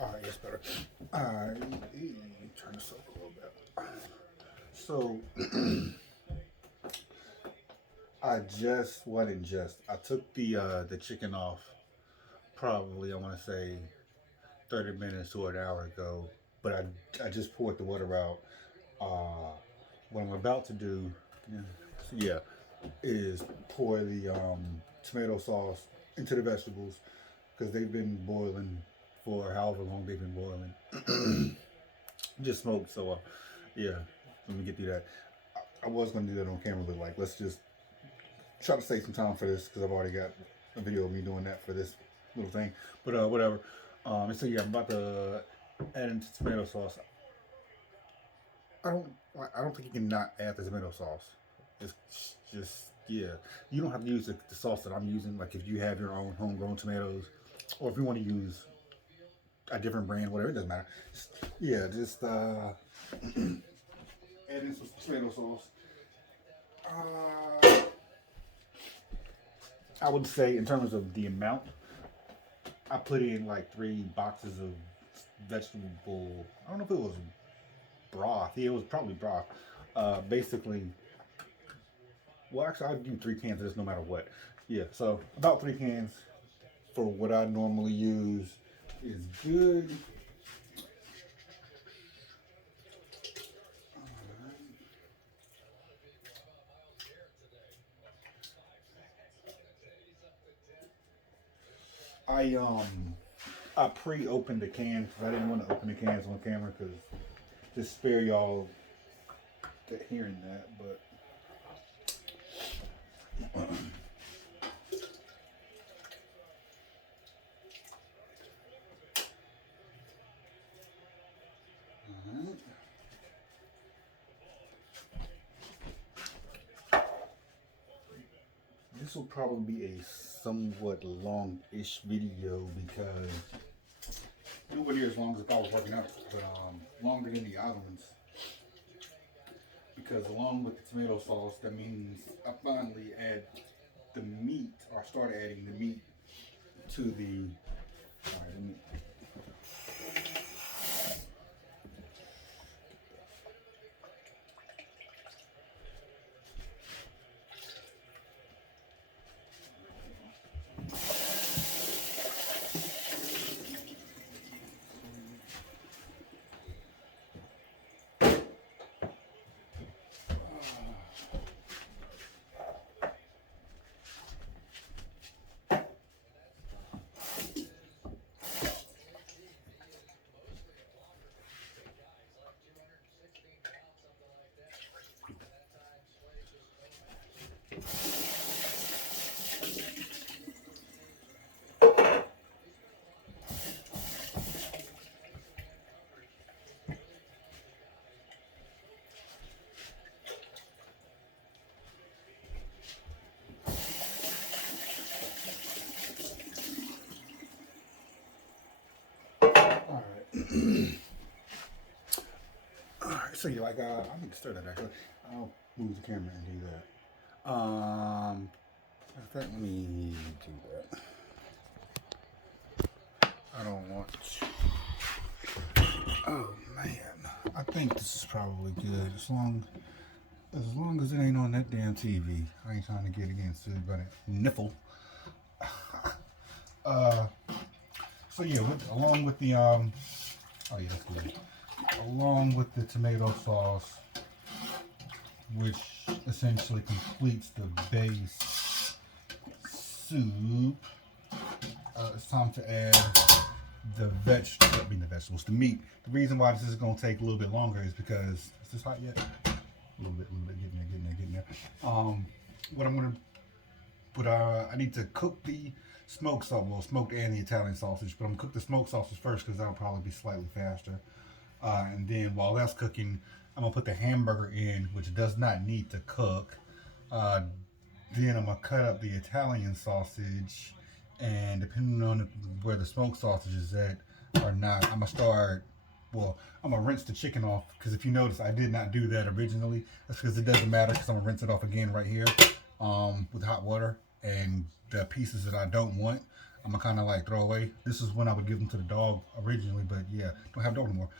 Alright, it's better. Alright, turn this up a little bit. So, I took the chicken off probably, I want to say 30 minutes to an hour ago, but I just poured the water out. What I'm about to do, yeah, is pour the tomato sauce into the vegetables because they've been boiling for however long they've been boiling. Just smoked, so yeah. Let me get through that. I was gonna do that on camera, but like, let's just try to save some time for this because I've already got a video of me doing that for this little thing. But whatever. So yeah, I'm about to add into tomato sauce. I don't think you can not add the tomato sauce. It's just, yeah. You don't have to use the sauce that I'm using. Like if you have your own homegrown tomatoes, or if you want to use a different brand, whatever, it doesn't matter. Just add in some tomato sauce. I would say in terms of the amount, I put in like 3 boxes of vegetable. I don't know if it was broth. Yeah, it was probably broth. Basically, well, actually, I'd do 3 cans of this no matter what. Yeah, so about 3 cans for what I normally use is good. I pre-opened the can because I didn't want to open the cans on camera because just spare y'all hearing that, but this will probably be a somewhat long-ish video because nowhere near as long as if I was working out, but longer than the other ones. Because along with the tomato sauce, that means I finally add the meat, or start adding the meat to the. All right, let me. Alright, so you like, I need to start that actually. I'll move the camera and do that. Let me do that. I don't want to. Oh man, I think this is probably good as long as it ain't on that damn TV. I ain't trying to get against it, but nipple. So yeah, along with the oh yeah, that's good. Along with the tomato sauce, which essentially completes the base soup, it's time to add the vegetables, the meat. The reason why this is going to take a little bit longer is because, is this hot yet? A little bit, getting there. What I'm going to, I need to cook the smoked and the Italian sausage, but I'm going to cook the smoked sausage first because that'll probably be slightly faster. And then while that's cooking, I'm going to put the hamburger in, which does not need to cook. Then I'm going to cut up the Italian sausage, and depending on where the smoked sausage is at or not, I'm going to rinse the chicken off, because if you notice, I did not do that originally. That's because it doesn't matter, because I'm going to rinse it off again right here with hot water. and the pieces that I don't want, I'm gonna kind of like throw away. This is when I would give them to the dog originally, but yeah, don't have a dog anymore.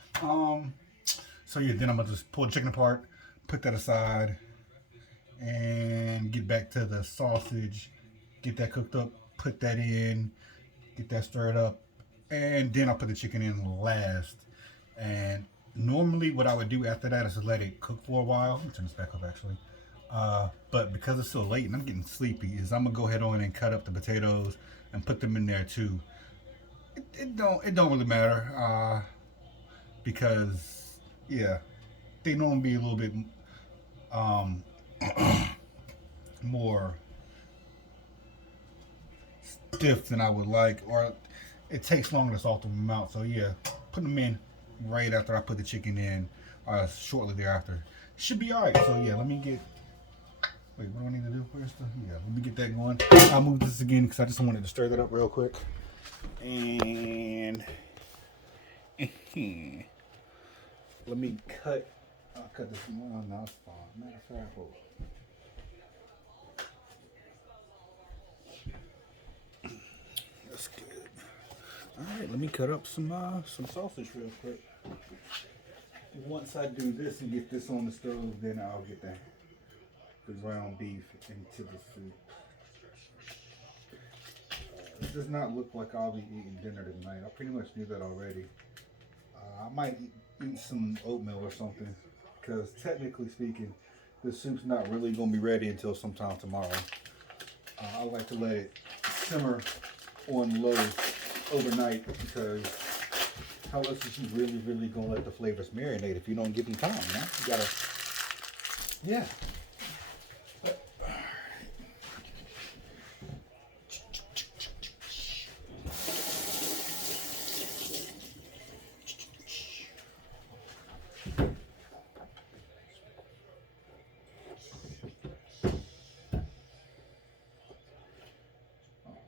So yeah, then I'm gonna just pull the chicken apart, put that aside, and get back to the sausage, get that cooked up, put that in, get that stirred up, and then I'll put the chicken in last. And normally, what I would do after that is let it cook for a while. Let me turn this back up actually. But because it's so late and I'm getting sleepy, is I'm gonna go ahead on and cut up the potatoes and put them in there too. It don't really matter because yeah, they normally be a little bit um, more stiff than I would like, or it takes longer to salt them out. So yeah, put them in right after I put the chicken in, shortly thereafter. Should be alright. So yeah, let me get. Wait, what do I need to do? Where's the? Yeah, let me get that going. I'll move this again because I just wanted to stir that up real quick. And let me cut. I'll cut this. No, it's fine. Matter of fact, hold on. That's good. All right, let me cut up some sausage real quick. Once I do this and get this on the stove, then I'll get the ground beef into the soup. It does not look like I'll be eating dinner tonight. I pretty much knew that already. I might eat some oatmeal or something, because technically speaking, the soup's not really going to be ready until sometime tomorrow. I like to let it simmer on low overnight, because how else is you really going to let the flavors marinate if you don't give them time, you know? You gotta, yeah.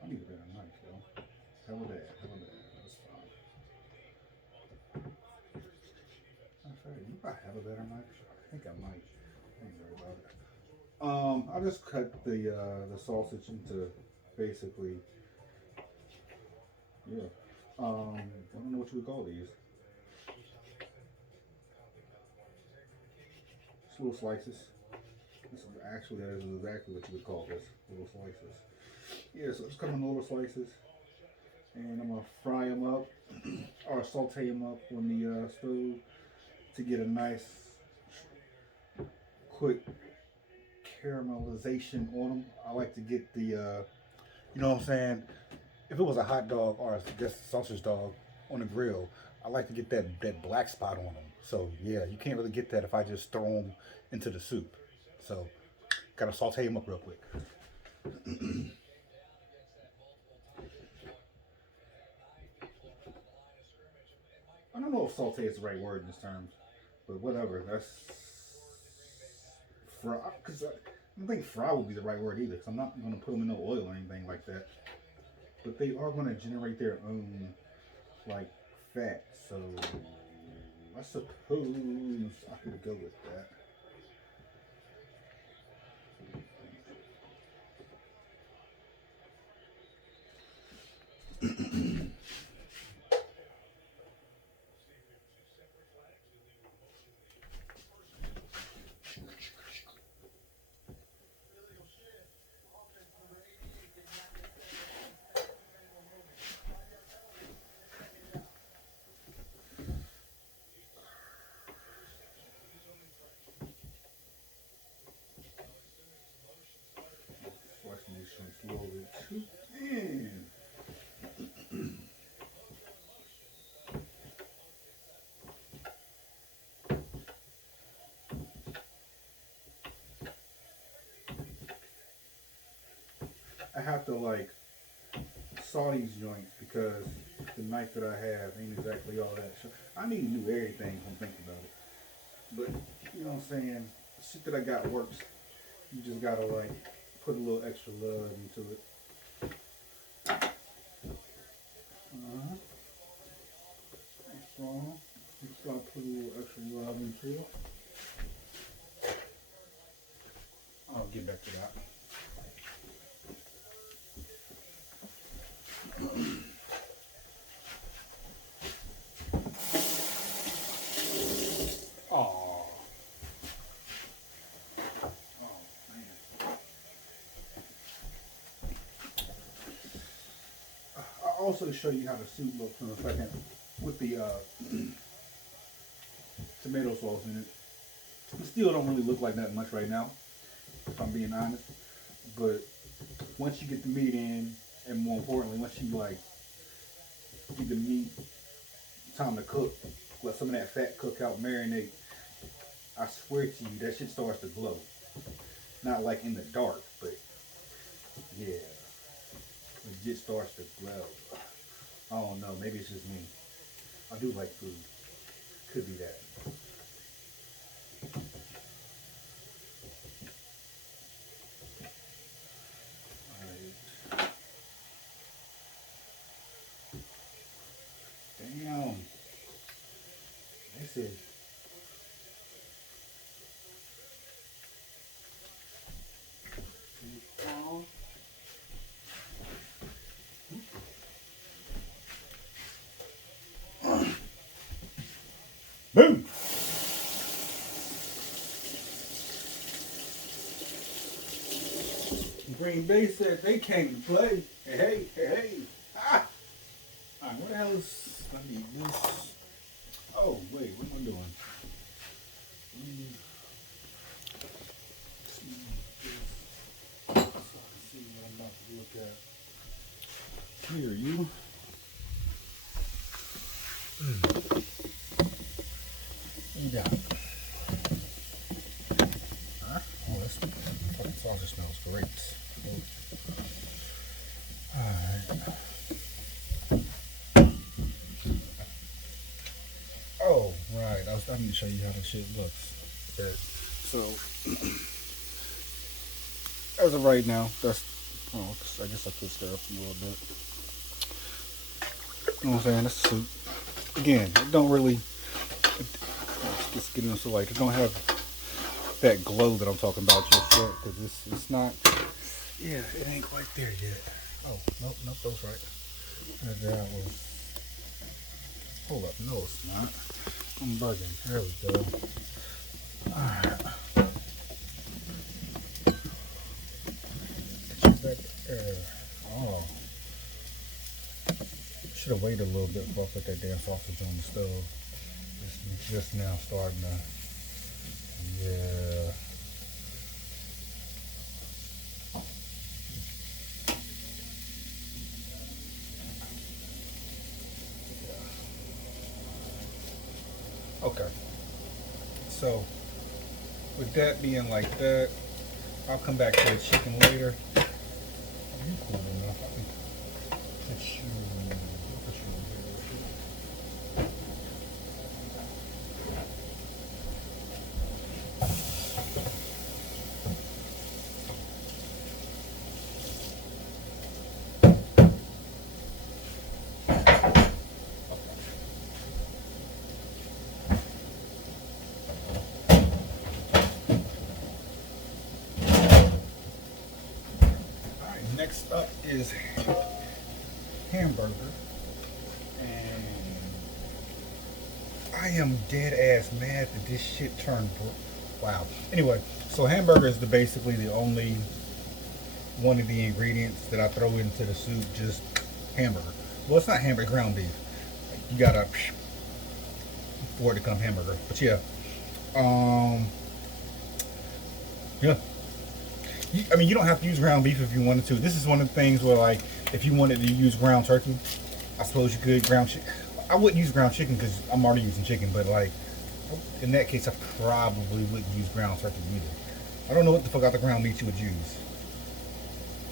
I need a better knife, yo. Hell of that, hell of that. That's fine. You probably have a better knife. I think I might. I ain't worried about it. I just cut the sausage into basically, yeah. I don't know what you would call these. Just little slices. Actually, that is exactly what you would call this. Little slices. Yeah, so just cut them in little slices, and I'm gonna fry them up or saute them up on the stove to get a nice, quick caramelization on them. I like to get the, you know what I'm saying? If it was a hot dog or just a sausage dog on the grill, I like to get that black spot on them. So yeah, you can't really get that if I just throw them into the soup. So gotta saute them up real quick. I don't know if saute is the right word in this terms, but whatever. That's fry. Cause I don't think fry would be the right word either. Cause I'm not gonna put them in no oil or anything like that. But they are gonna generate their own like fat. So I suppose I could go with that. Slicing these shrimp slowly too thin. I have to like saw these joints because the knife that I have ain't exactly all that. So I need to do everything when thinking about it. But you know what I'm saying? The shit that I got works. You just gotta like put a little extra love into it. Uh-huh. That's wrong. Just gotta put a little extra love into it. I'll get back to that. Oh, man. I'll also show you how the soup looks in a second with the tomato sauce in it. It still don't really look like that much right now, if I'm being honest. But once you get the meat in, and more importantly, once you like get the meat time to cook, let some of that fat cook out, marinate, I swear to you, that shit starts to glow. Not like in the dark, but yeah, legit starts to glow. I don't know, maybe it's just me. I do like food. Could be that. Alright. Damn. This is. Boom! Green Bay said they came to play. Hey, hey, hey. Ah! Alright, what the hell is. I need this. Oh, wait, what am I doing? See this. So I can see what I'm about to look at. Here, you. What you got? Huh? Oh, this fucking sausage smells great. Alright. Oh, right. I need to show you how this shit looks. Okay. So, as of right now, that's. Oh, I guess I could stir up a little bit. You know what I'm saying? That's the soup. Again, it don't really. Let's get into like it don't have that glow that I'm talking about just yet because it's not. Yeah, it ain't quite there yet. Oh, nope, that was right. That was. Hold up, no, it's not. I'm bugging. There we go. Alright. Get you back there. Oh. Should have waited a little bit before I put that damn sausage on the stove. It's just now starting to. Yeah. Okay. So, with that being like that, I'll come back to the chicken later. Oh, you cool enough. I can put you over next up is hamburger, and I am dead ass mad that this shit turned wow. Anyway, so hamburger is basically the only one of the ingredients that I throw into the soup, just hamburger. Well, it's not hamburger, ground beef. You gotta for it to come hamburger. But yeah, yeah. I mean, you don't have to use ground beef if you wanted to. This is one of the things where, like, if you wanted to use ground turkey, I suppose you could. Ground chicken. I wouldn't use ground chicken because I'm already using chicken. But like, in that case, I probably wouldn't use ground turkey either. I don't know what the fuck other ground meat you would use.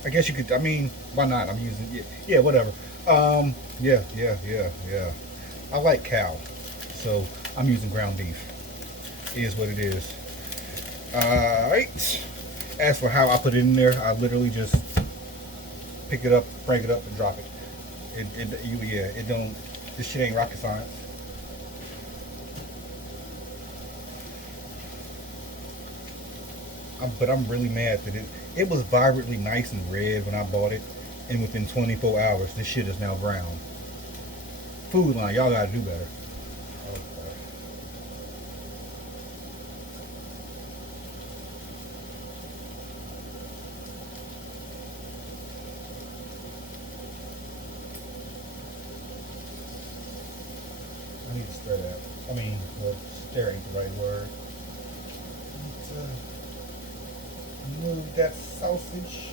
I guess you could. I mean, why not? I'm using. Yeah, whatever. Yeah. I like cow, so I'm using ground beef. It is what it is. Alright. As for how I put it in there, I literally just pick it up, break it up, and drop it. It don't. This shit ain't rocket science. But I'm really mad that it was vibrantly nice and red when I bought it, and within 24 hours, this shit is now brown. Food Line, y'all gotta do better. Okay. I need to stir that. I mean, well, stir ain't the right word. I need to move that sausage.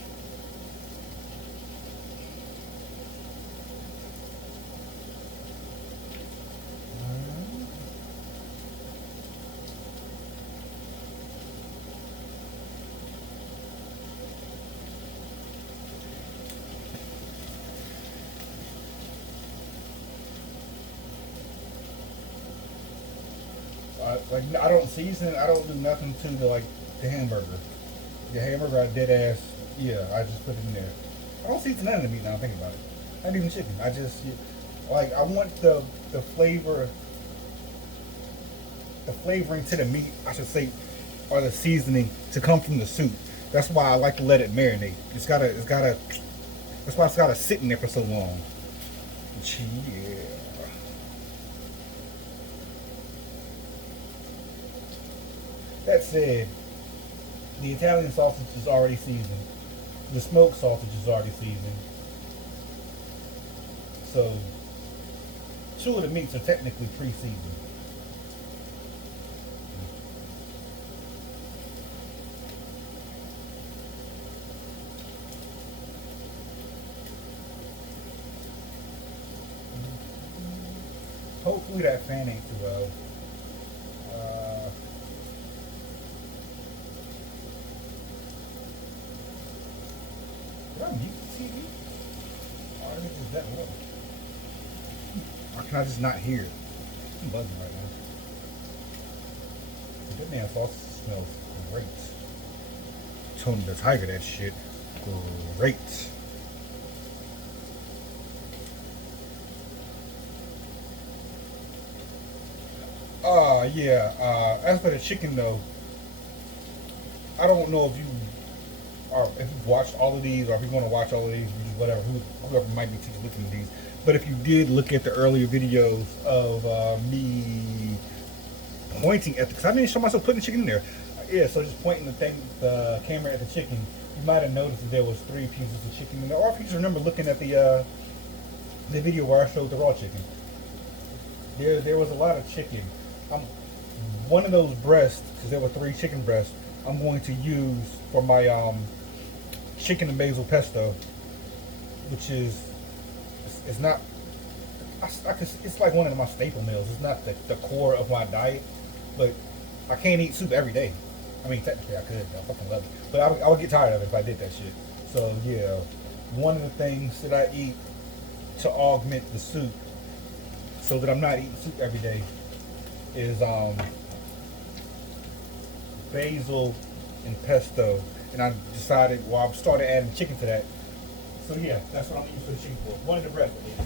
Like I don't season, I don't do nothing to the hamburger. The hamburger I dead ass, yeah, I just put it in there. I don't season none of the meat now I think about it. Not even chicken. I just like I want the flavor, the flavoring to the meat, I should say, or the seasoning to come from the soup. That's why I like to let it marinate. It's gotta. That's why it's gotta sit in there for so long. Yeah. That said, the Italian sausage is already seasoned. The smoked sausage is already seasoned. So, two of the meats are technically pre-seasoned. Hopefully that fan ain't too loud. Did I mute the TV? Or is it just that low? Or can I just not hear it? I'm buzzing right now. That damn sausage smells great. Tony the Tiger, that shit. Great. Yeah. As for the chicken though, I don't know if you or if you've watched all of these, or if you want to watch all of these, whatever, whoever might be looking at these. But if you did look at the earlier videos of me pointing at because I didn't show myself putting the chicken in there. Yeah, so just pointing the camera at the chicken, you might have noticed that there was 3 pieces of chicken in there. Or if you just remember looking at the video where I showed the raw chicken, there was a lot of chicken. One of those breasts, because there were 3 chicken breasts, I'm going to use for my chicken and basil pesto, which is it's not. It's like one of my staple meals. It's not the core of my diet, but I can't eat soup every day. I mean, technically I could. I fucking love it, but I would get tired of it if I did that shit. So yeah, one of the things that I eat to augment the soup, so that I'm not eating soup every day, is basil and pesto. And I decided, well, I've started adding chicken to that. So yeah, that's what I'm using for the chicken for. One of the breast, at least.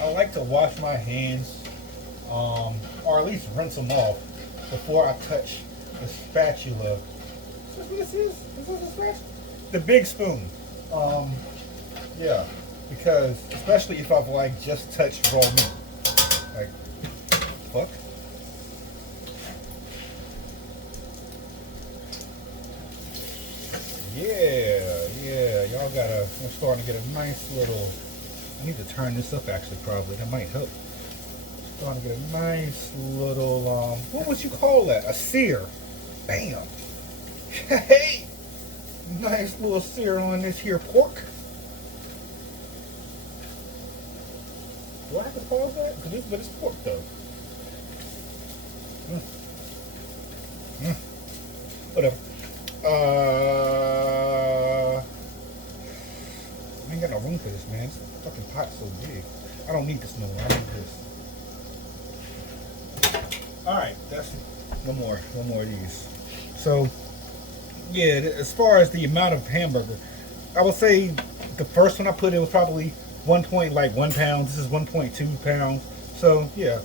I like to wash my hands, or at least rinse them off before I touch the spatula. Is this what this is? Is this a spatula? The big spoon. Yeah, because especially if I've like just touched raw meat, like fuck. Yeah, y'all gotta. I'm starting to get a nice little. I need to turn this up actually, probably. That might help. Starting to get a nice little, what would you call that? A sear. Bam. Hey! Nice little sear on this here pork. Do I have to pause that? But it's pork though. Whatever. I ain't got no room for this, man. This fucking pot's so big. I don't need this no more. I need this. Alright, that's one more of these. So, yeah, as far as the amount of hamburger, I would say the first one I put in was probably 1 pound. This is 1.2 pounds. So yeah,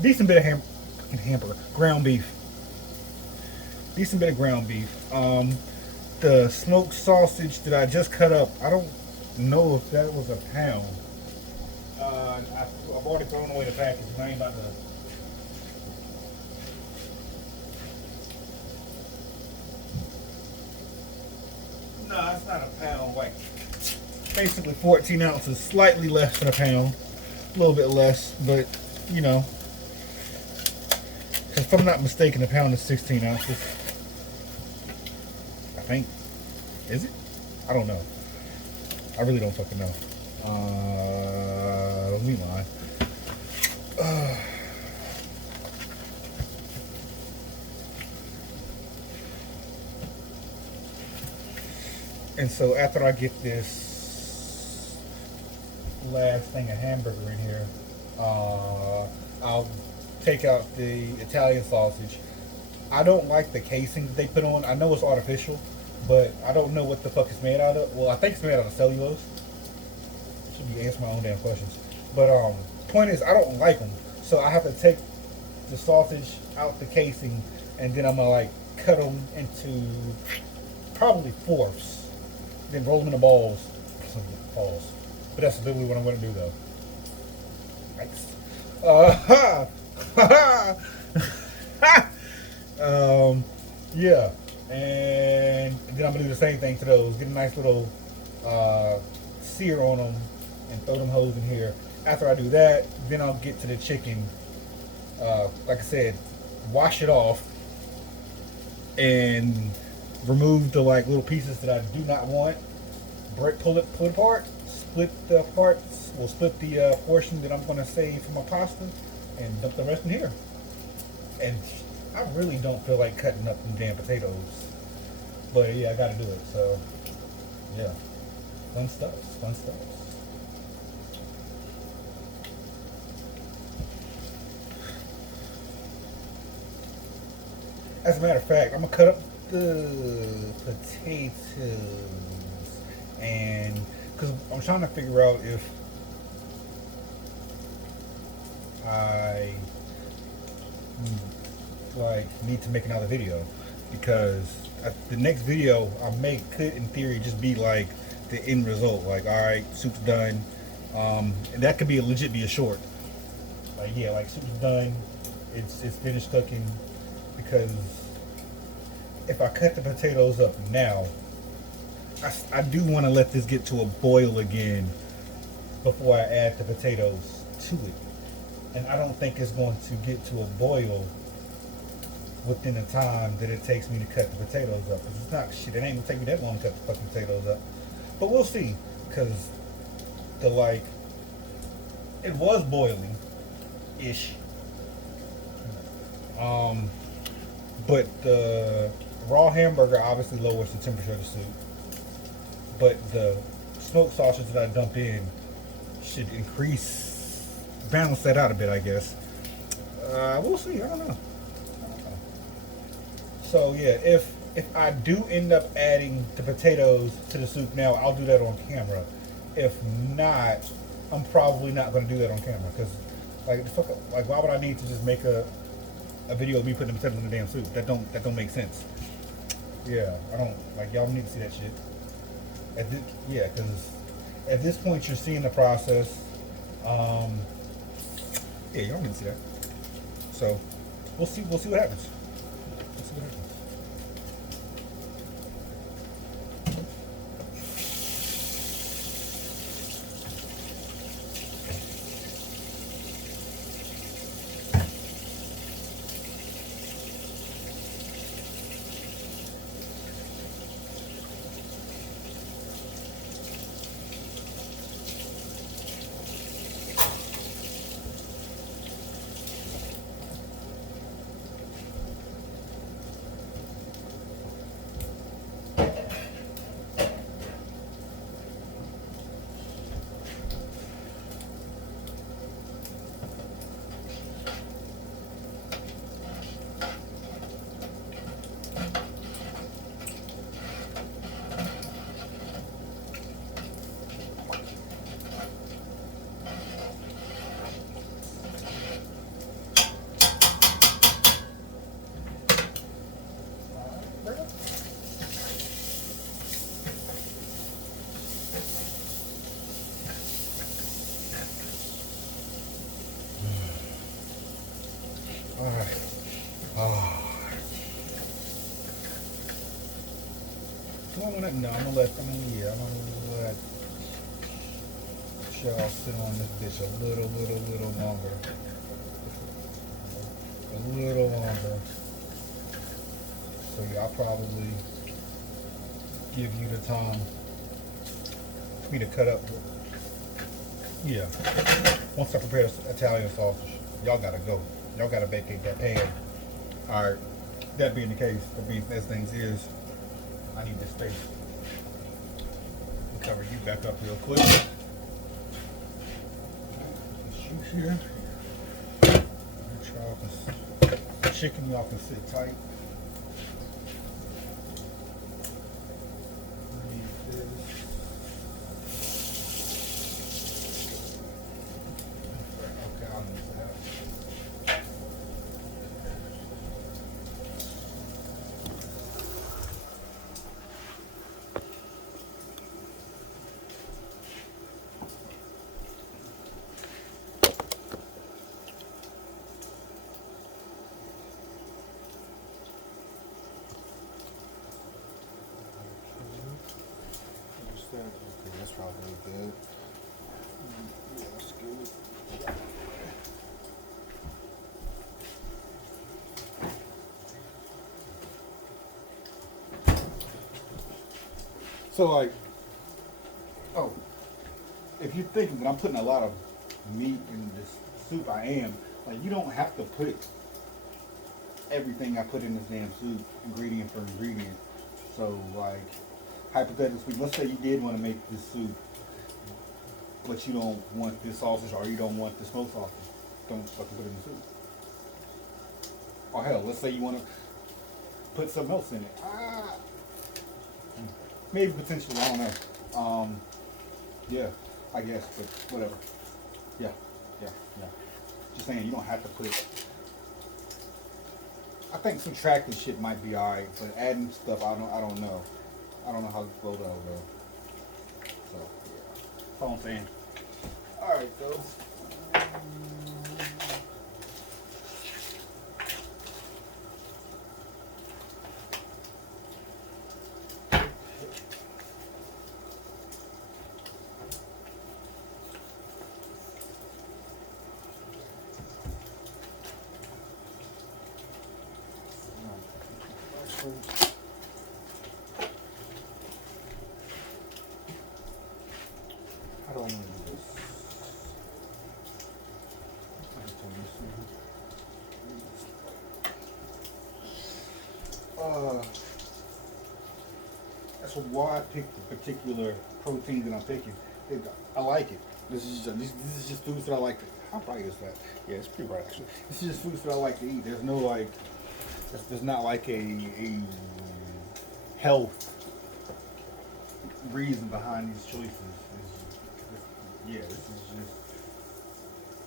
decent bit of hamburger, ground beef. Decent bit of ground beef. The smoked sausage that I just cut up, I don't know if that was a pound. I've already thrown away the package. I ain't about to. No, it's not a pound. Like basically 14 ounces, slightly less than a pound, a little bit less, but you know, if I'm not mistaken, a pound is 16 ounces. I think. Is it? I don't know. I really don't fucking know. Let me lie. And so after I get this last thing of hamburger in here, I'll take out the Italian sausage. I don't like the casing that they put on. I know it's artificial, but I don't know what the fuck it's made out of. Well, I think it's made out of cellulose. Should be answering my own damn questions. But point is, I don't like them, so I have to take the sausage out the casing, and then I'm gonna like cut them into probably fourths, then roll them into balls. But that's literally what I'm gonna do though. Nice. Yeah, and then I'm gonna do the same thing to those. Get a nice little sear on them and throw them hoes in here. After I do that, then I'll get to the chicken. Like I said, wash it off and remove the like little pieces that I do not want. Pull it apart. Split the parts. We'll split the portion that I'm gonna save for my pasta, and dump the rest in here. And I really don't feel like cutting up them damn potatoes, but yeah, I gotta do it. So yeah, fun stuff. As a matter of fact, I'm gonna cut up the potatoes, and because I'm trying to figure out if I like need to make another video, because the next video I make could in theory just be like the end result, like alright, soup's done, and that could be legit be a short, like yeah, like soup's done, it's finished cooking. Because if I cut the potatoes up now, I do want to let this get to a boil again before I add the potatoes to it. And I don't think it's going to get to a boil within the time that it takes me to cut the potatoes up. Because it's not shit, it ain't gonna take me that long to cut the fucking potatoes up. But we'll see. Because it was boiling ish. But the raw hamburger obviously lowers the temperature of the soup. But the smoked sausage that I dump in should balance that out a bit, I guess. We'll see. I don't know. So yeah, if I do end up adding the potatoes to the soup now, I'll do that on camera. If not, I'm probably not going to do that on camera, because why would I need to just make a video of me putting the potatoes in the damn soup? That don't make sense. Yeah, I don't like, y'all need to see that shit. Because at this point you're seeing the process. Yeah, y'all need to see that. So we'll see what happens. Do I want to? No, I'm gonna let. Yeah, I'm gonna let y'all sit on this bitch a little longer. A little longer. So yeah, I'll probably give you the time for me to cut up. Yeah. Once I prepare the Italian sausage, y'all gotta go. Y'all gotta vacate that pan. All right. That being the case, for being as things is, I need this space. I'll cover you back up real quick. Shoot here. Y'all can, chicken, y'all can sit tight. Need this. Okay, I'll use that. Okay, that's probably good. Yeah, that's good. So like, oh, if you're thinking that I'm putting a lot of meat in this soup, I am. Like, you don't have to put everything I put in this damn soup, ingredient for ingredient. So like, hypothetically, let's say you did want to make this soup, but you don't want this sausage or you don't want the smoked sausage. Don't fucking put it in the soup. Or hell, let's say you want to put something else in it. Maybe potentially, I don't know. Yeah, I guess, but whatever. Yeah, yeah, yeah. Just saying, you don't have to put. I think subtracting shit might be alright, but adding stuff, I don't know. I don't know how slow that'll go. So yeah, that's all I'm saying. All right, though. I don't want to do this. I just want this. That's why I picked the particular protein that I'm picking. I like it. This is just foods that I like to. How bright is that? Yeah, it's pretty bright actually. This is just foods that I like to eat. There's no like. There's not like a health reason behind these choices. Yeah, this is just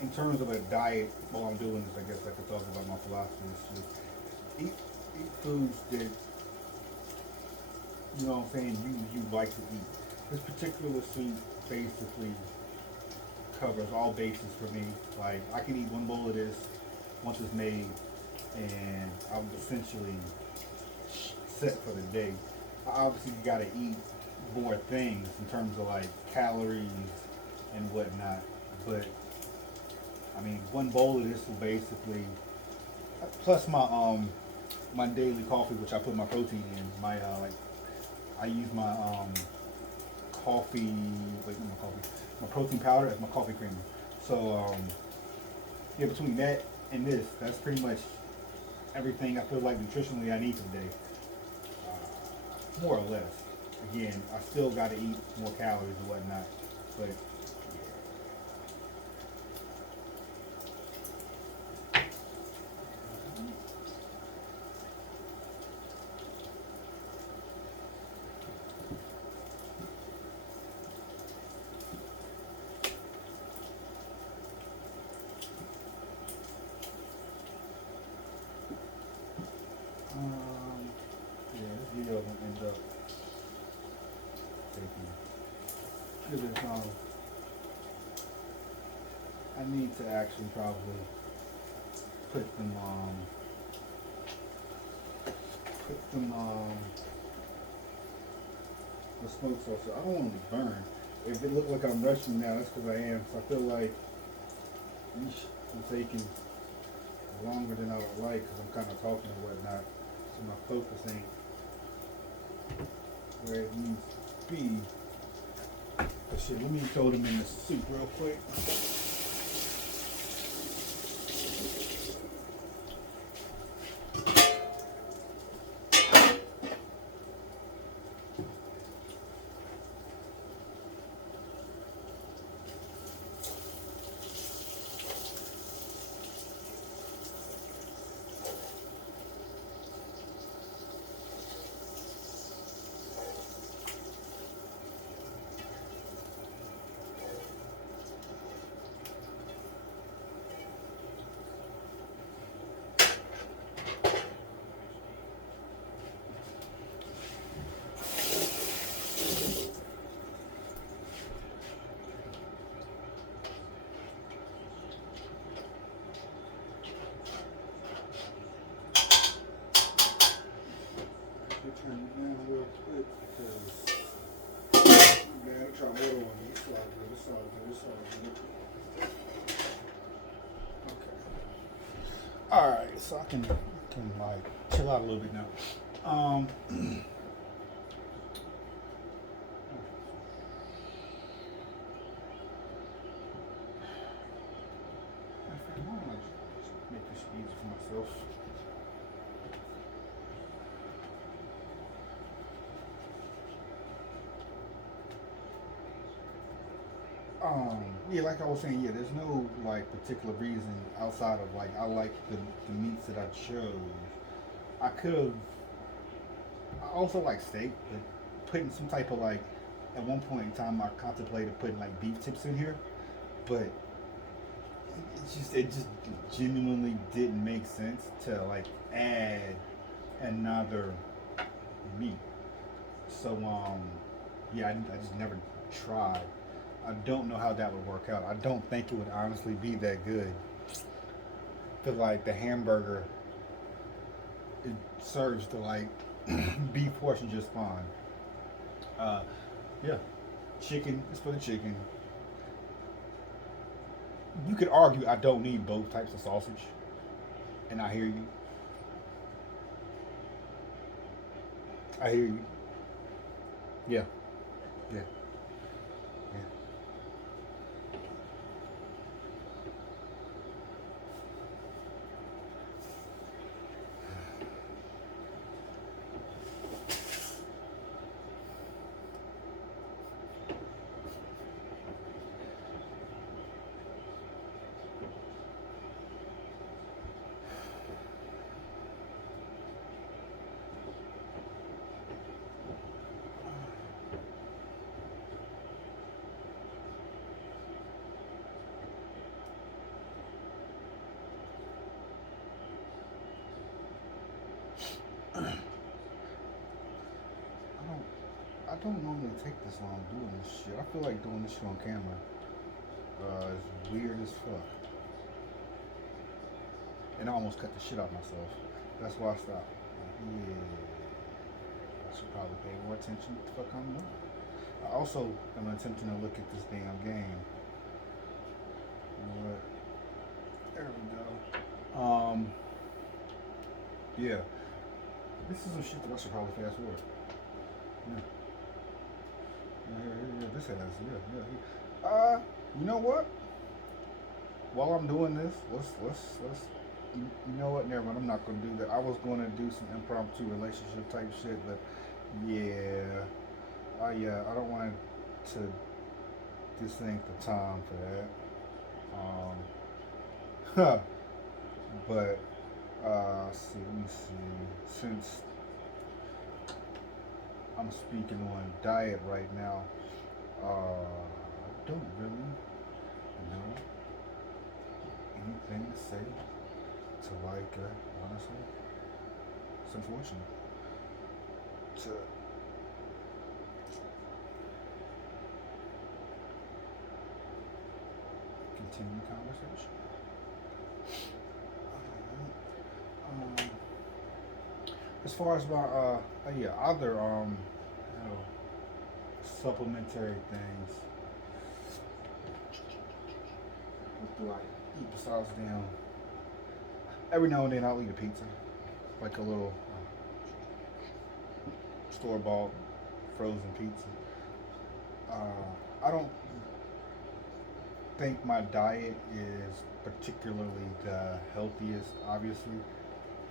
in terms of a diet. While I'm doing this, I guess I could talk about my philosophy. It's just eat foods that you know what I'm saying you like to eat. This particular soup basically covers all bases for me. Like I can eat one bowl of this once it's made, and I'm essentially set for the day. I obviously got to eat more things in terms of like calories and whatnot, but I mean one bowl of this will basically plus my daily coffee, which I put my protein in. My like I use my coffee. Wait, not my coffee. My protein powder as my coffee creamer. So yeah, between that and this, that's pretty much everything I feel like nutritionally I need for the day. More or less. Again, I still got to eat more calories and whatnot, but yeah, this video won't end up taking. Because I need to actually probably put them put them the smoke sauce. I don't want to burn. If it looks like I'm rushing now, that's because I am. So I feel like yeesh, I'm taking longer than I would like because I'm kind of talking and whatnot. So my focus ain't where it needs to be. But shit, let me throw them in the soup real quick. Turn it down real quick because man, I try water on me. It's all good. It's all good. It's all good. Okay. All right, so I can like chill out a little bit now. I want to make this easy for myself. Yeah, like I was saying, yeah, there's no like particular reason outside of like I like the meats that I chose. I could have. I also like steak, but putting some type of like. At one point in time, I contemplated putting like beef tips in here, but it just genuinely didn't make sense to like add another meat. So yeah, I just never tried. I don't know how that would work out. I don't think it would honestly be that good. I feel like the hamburger it serves the like beef portion just fine. Uh, yeah, chicken is for the chicken. You could argue I don't need both types of sausage, and I hear you. I hear you. Yeah, yeah, yeah. I don't. I don't normally take this long doing this shit. I feel like doing this shit on camera. It's weird as fuck. And I almost cut the shit out of myself. That's why I stopped. Like, yeah, I should probably pay more attention to what the fuck I'm doing. I also am attempting to look at this damn game. You know what? There we go. Yeah. This is some shit that I should probably fast forward. Yeah. Yeah, this has, yeah. You know what? While I'm doing this, let's. You know what? Never mind. I'm not gonna do that. I was gonna do some impromptu relationship type shit, but yeah, I don't want to. This ain't the time for that. But see, let me see. Since I'm speaking on diet right now, I don't really know anything to say to like, honestly, it's unfortunate to continue conversation. As far as my yeah other hell, supplementary things. What do I eat besides them? Every now and then I'll eat a pizza, like a little store bought frozen pizza. I don't think my diet is particularly the healthiest, obviously.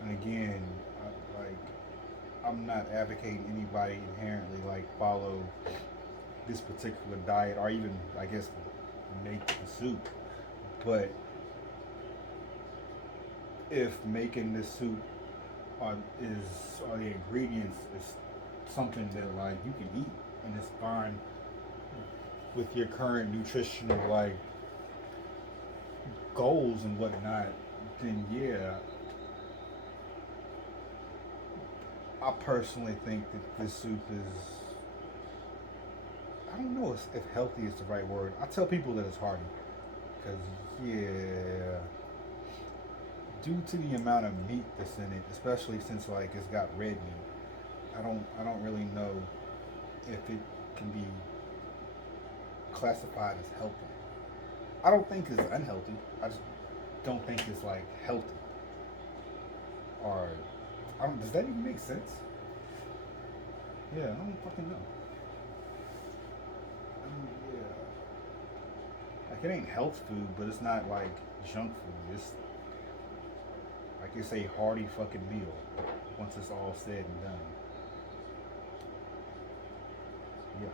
And again, like I'm not advocating anybody inherently like follow this particular diet or even I guess make the soup. But if making this soup or the ingredients is something that like you can eat and it's fine with your current nutritional like goals and whatnot, then yeah, I personally think that this soup is. I don't know if healthy is the right word. I tell people that it's hearty because yeah, due to the amount of meat that's in it, especially since like it's got red meat, I don't really know if it can be classified as healthy. I don't think it's unhealthy. I just don't think it's like healthy. Or I don't. Does that even make sense? Yeah, I don't fucking know. Yeah, like it ain't health food, but it's not like junk food. It's like it's a hearty fucking meal once it's all said and done. Yeah.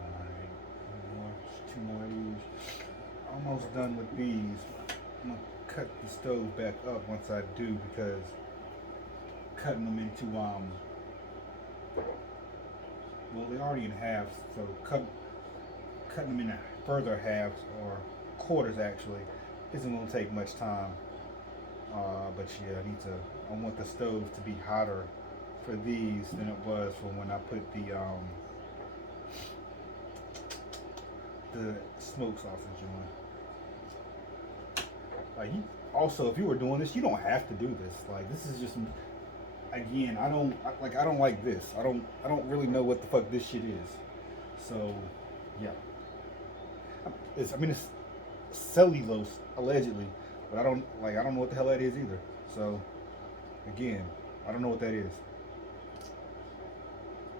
Alright, two more of these. Almost done with these. I'm gonna cut the stove back up once I do because cutting them into well they're already in halves, so cutting them in further halves or quarters actually isn't gonna take much time. But yeah, I want the stove to be hotter for these than it was for when I put the smoked sausage on. Like also, if you were doing this, you don't have to do this. Like this is just again, I don't like this. I don't really know what the fuck this shit is. So yeah, it's cellulose allegedly, but I don't know what the hell that is either. So again, I don't know what that is,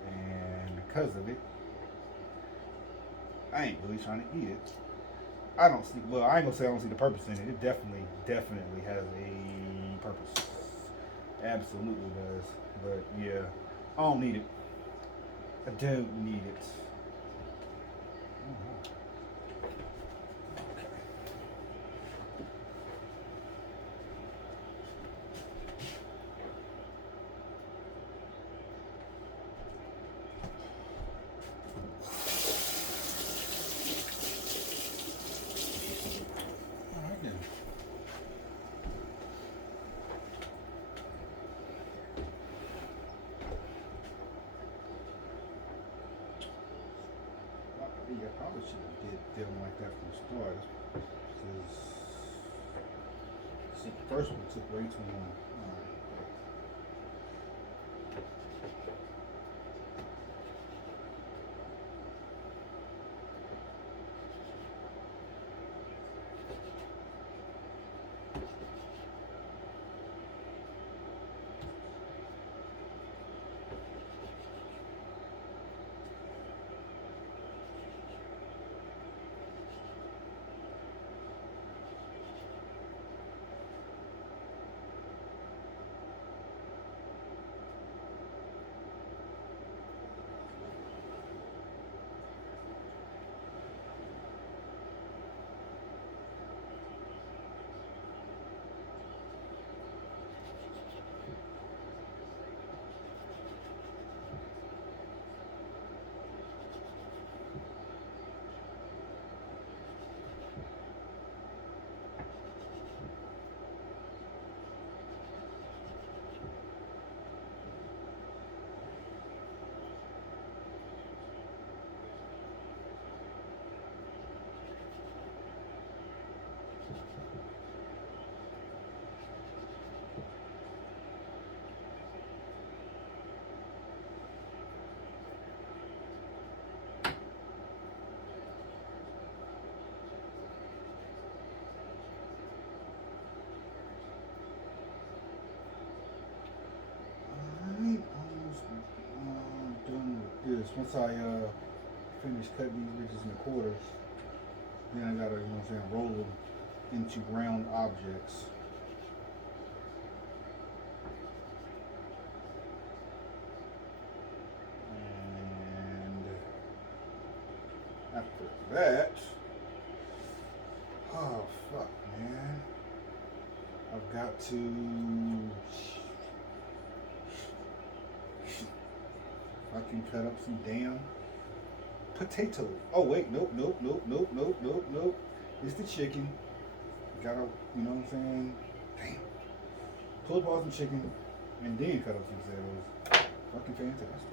and because of it, I ain't really trying to eat it. I don't see. Well, I ain't gonna say I don't see the purpose in it. It definitely has a purpose. Absolutely does. But yeah, I don't need it. I don't need it. Mhm. Okay. All right then. Yeah, I probably should have did them like that from the start. Because the first one took way too long. this. Once I finish cutting these ridges into quarters, then I gotta, you know what I'm saying, roll them into round objects. And after that, oh fuck, man, I've got to fucking cut up some damn potatoes. Oh wait, nope. It's the chicken. Gotta, you know what I'm saying? Damn. Pull apart some chicken and then cut up some potatoes. Fucking fantastic.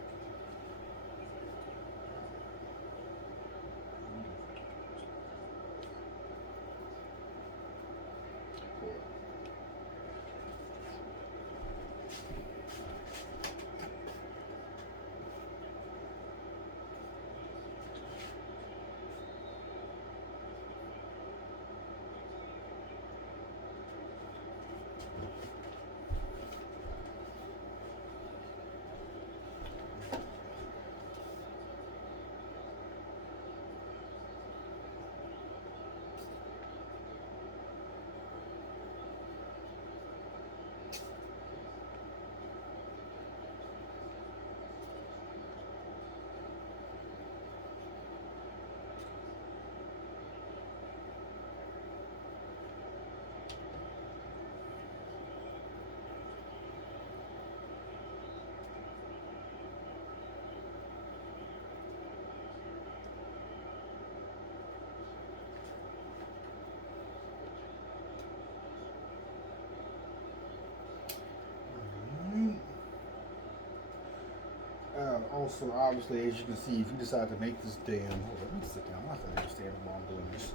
Also, obviously, as you can see, if you decide to make this damn, hold on, let me sit down. I have to understand while I'm doing this.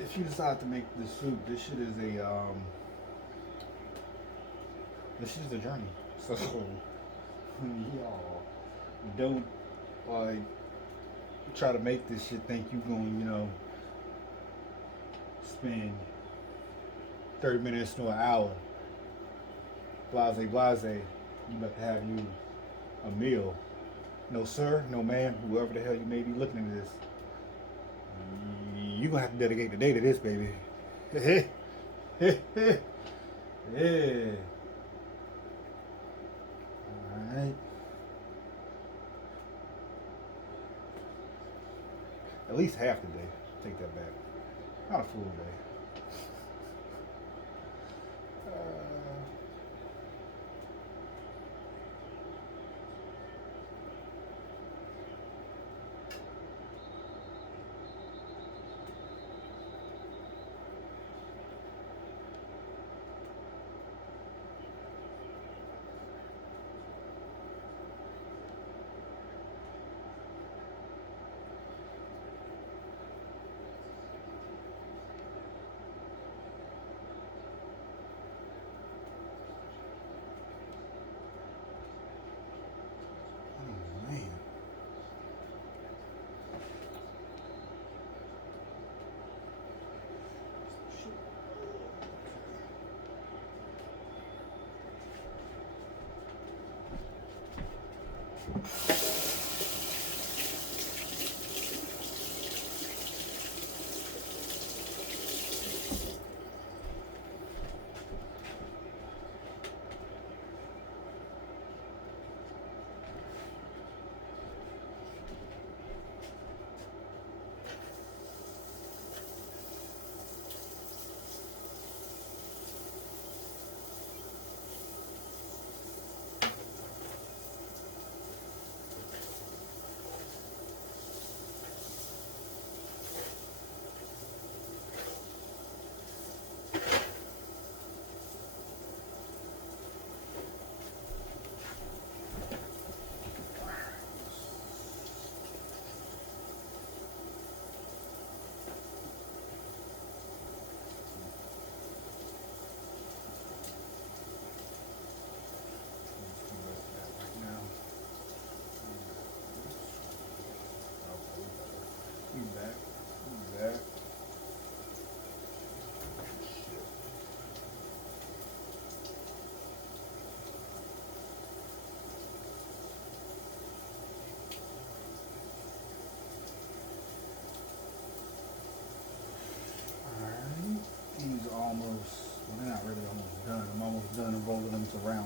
If you decide to make this soup, this shit is a journey. So, y'all don't like try to make this shit think you going, you know, spend 30 minutes to an hour. Blase, you about to have you a meal. No sir, no ma'am, whoever the hell you may be looking at this, you gonna have to dedicate the day to this, baby. Yeah. Alright. At least half the day. Take that back. Not a full day.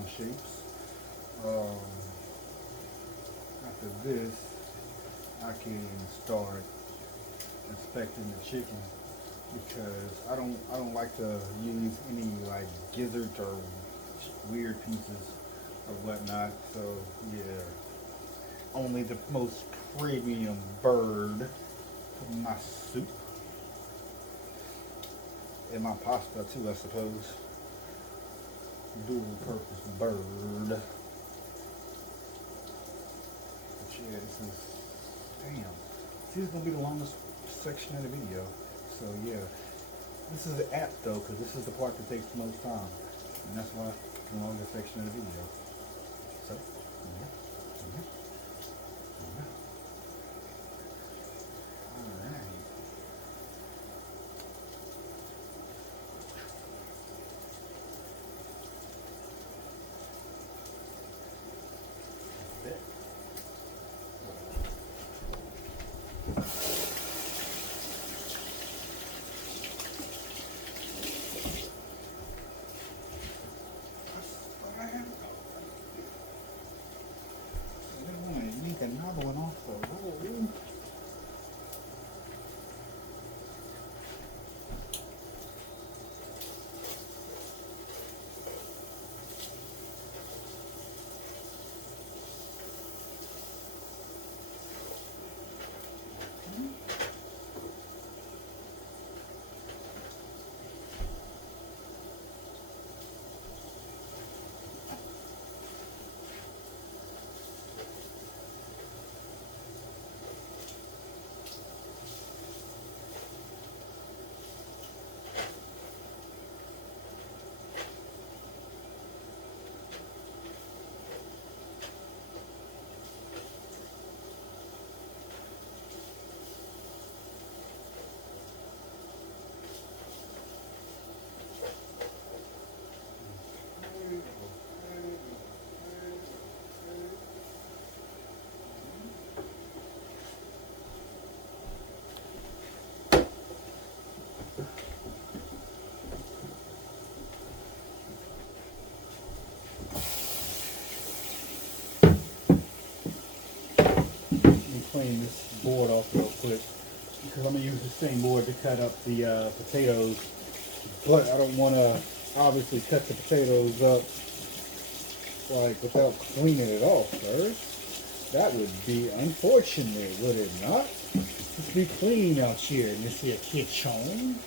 my shapes. After this, I can start inspecting the chicken because I don't like to use any like gizzards or weird pieces or whatnot. So yeah, only the most premium bird for my soup and my pasta too, I suppose. Dual purpose bird. But yeah, this is damn. This is gonna be the longest section of the video. So yeah, this is apt though, because this is the part that takes the most time, and that's why it's the longest section of the video. So yeah, yeah, yeah. All right. That's it. Another one off the roll. Clean this board off real quick because I'm gonna use the same board to cut up the potatoes, but I don't want to obviously cut the potatoes up like without cleaning it off first. That would be unfortunate, would it not? Let's be clean out here in this here kitchen.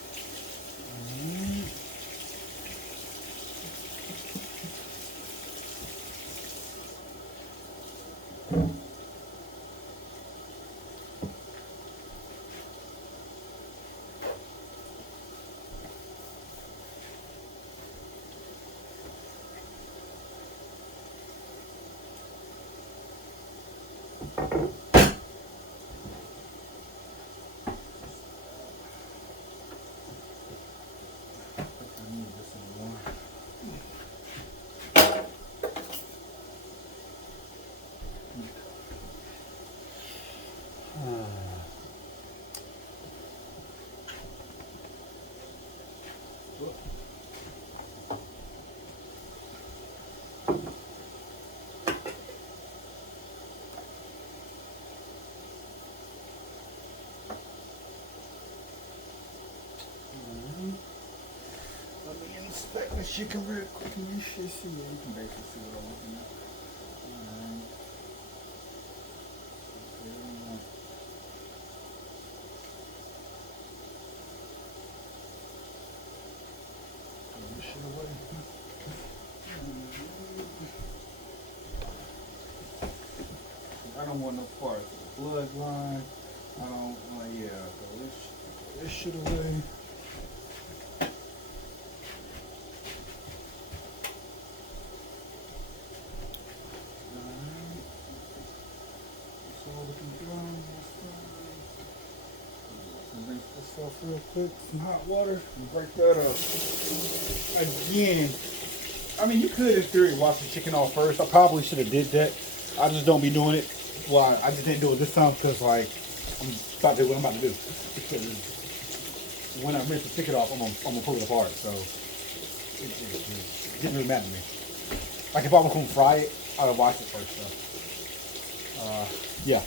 Inspect the chicken real quick and you should see it. You can basically see what I'm looking at. Alright. Throw this shit away. I don't want no parts of the bloodline. I don't want, yeah, throw this shit away. Off real quick, some hot water, and break that up. Again, I mean, you could in theory wash the chicken off first. I probably should have did that. I just don't be doing it. Well, I just didn't do it this time because like I'm about to do what I'm about to do. Because when I rinse the chicken off, I'm gonna pull it apart. So it didn't really matter to me. Like if I was gonna fry it, I would wash it first. So, yeah.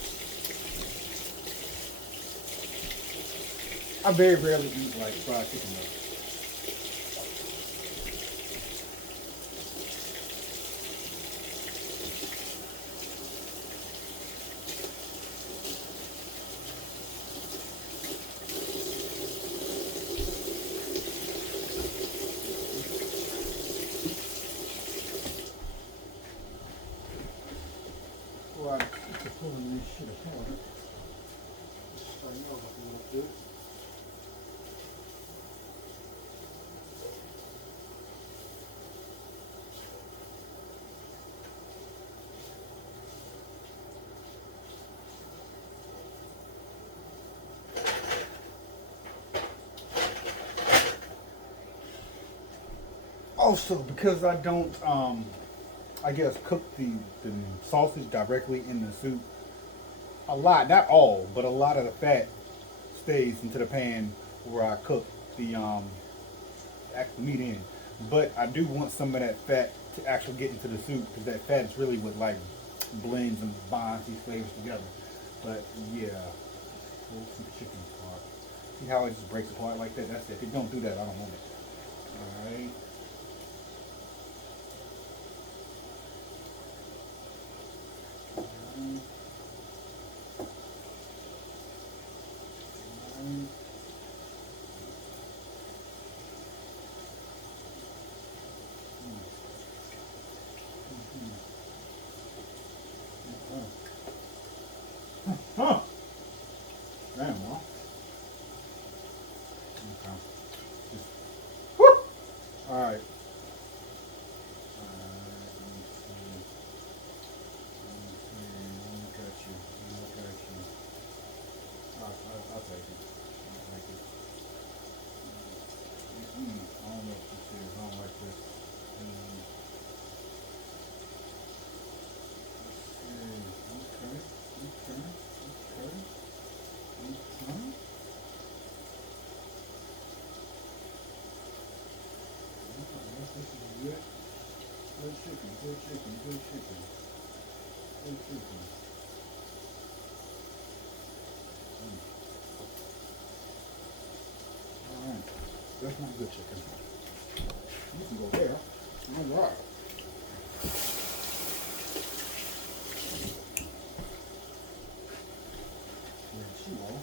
I very rarely eat like fried chicken though. Well, I keep pulling this shit apart. Just straighten out a little bit. Also, because I don't, I guess, cook the sausage directly in the soup, a lot, not all, but a lot of the fat stays into the pan where I cook the actual meat in. But I do want some of that fat to actually get into the soup because that fat is really what like blends and binds these flavors together. But yeah, pull some chicken apart. See how it just breaks apart like that? That's it. If it don't do that, I don't want it. All right. Huh. Damn, well. Okay. Just, whew. All right. Look at you. Look at you. I'll take it. I'll take it. I don't know what this is. I don't like this. Okay. Okay. Okay. Okay. This is good. Good chicken. Good chicken. Good chicken. Good chicken. Alright. That's not good chicken. You can go there. Alright. There you are.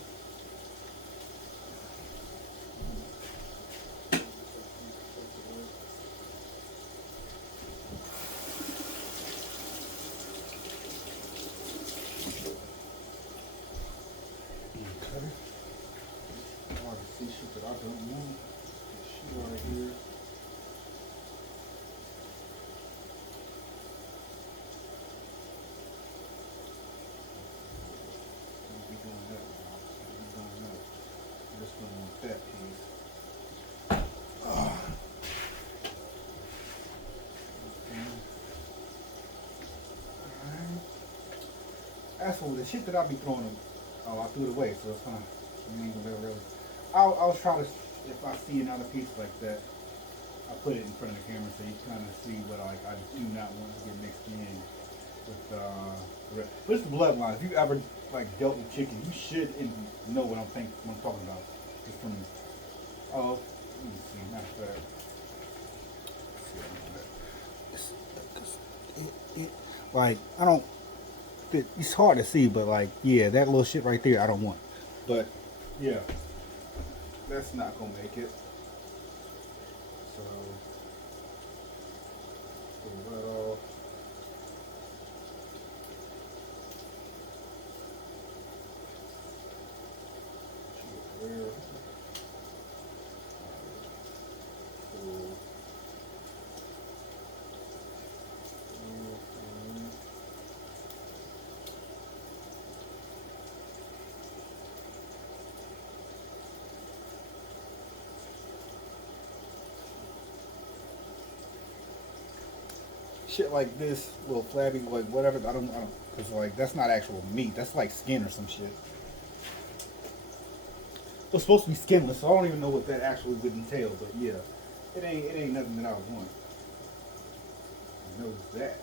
Okay. Hard to see shit that I don't know. This shit right here. We'll be doing that now. We'll be doing that. This one want that piece. Alright. As for the shit that I be throwing, oh, I threw it away, so it's fine. You ain't gonna really. I'll try to, if I see another piece like that, I'll put it in front of the camera so you kind of see what I do not want to get mixed in with the rest. But it's the bloodline. If you ever like dealt with chicken, you should know what what I'm talking about. Just from, oh, let me see, matter of fact. Like, I don't, it's hard to see, but like, yeah, that little shit right there, I don't want. But, yeah, that's not gonna make it. So, pull that off. There. Pull. Shit like this, little flabby, like whatever. I don't, cause like that's not actual meat. That's like skin or some shit. It's supposed to be skinless, so I don't even know what that actually would entail. But yeah, it ain't nothing that I would want. knows that.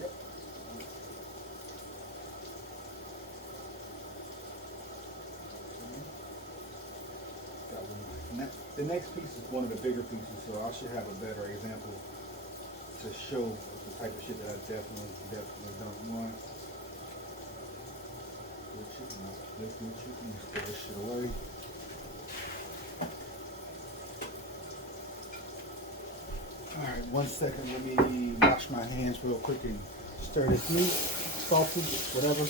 Yep. The next piece is one of the bigger pieces, so I should have a better example to show the type of shit that I definitely don't want. Good chicken, throw this shit away. Alright, 1 second, let me wash my hands real quick and stir this meat, salted, whatever.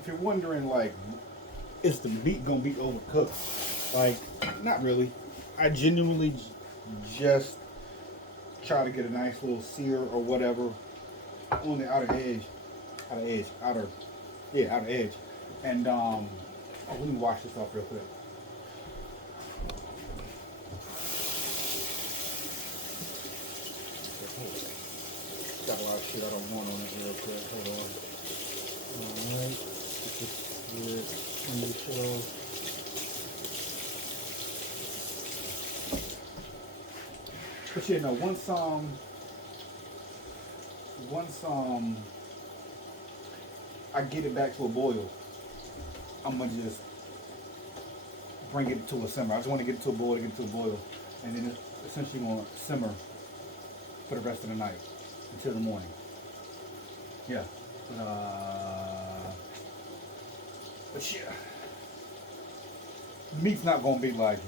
If you're wondering, like, is the meat gonna be overcooked? Like, not really. I genuinely just try to get a nice little sear or whatever on the outer edge. Outer edge. And let me wash this off real quick. Got a lot of shit I don't want on it real quick. Hold on. Alright. Get this weird under shit off. But yeah, no, once I get it back to a boil, I'm gonna just bring it to a simmer. I just want to get it to a boil, and then it's essentially gonna simmer for the rest of the night until the morning. Yeah, but yeah, the meat's not gonna be like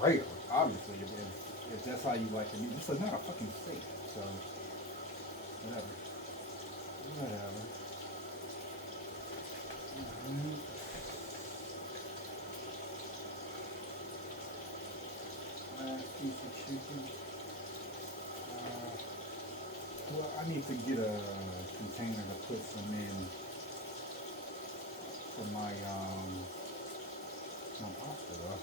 rare, obviously. If that's how you like the meat, this is not a fucking steak, so whatever. Last piece of chicken. Well, I need to get a container to put some in for my pasta though.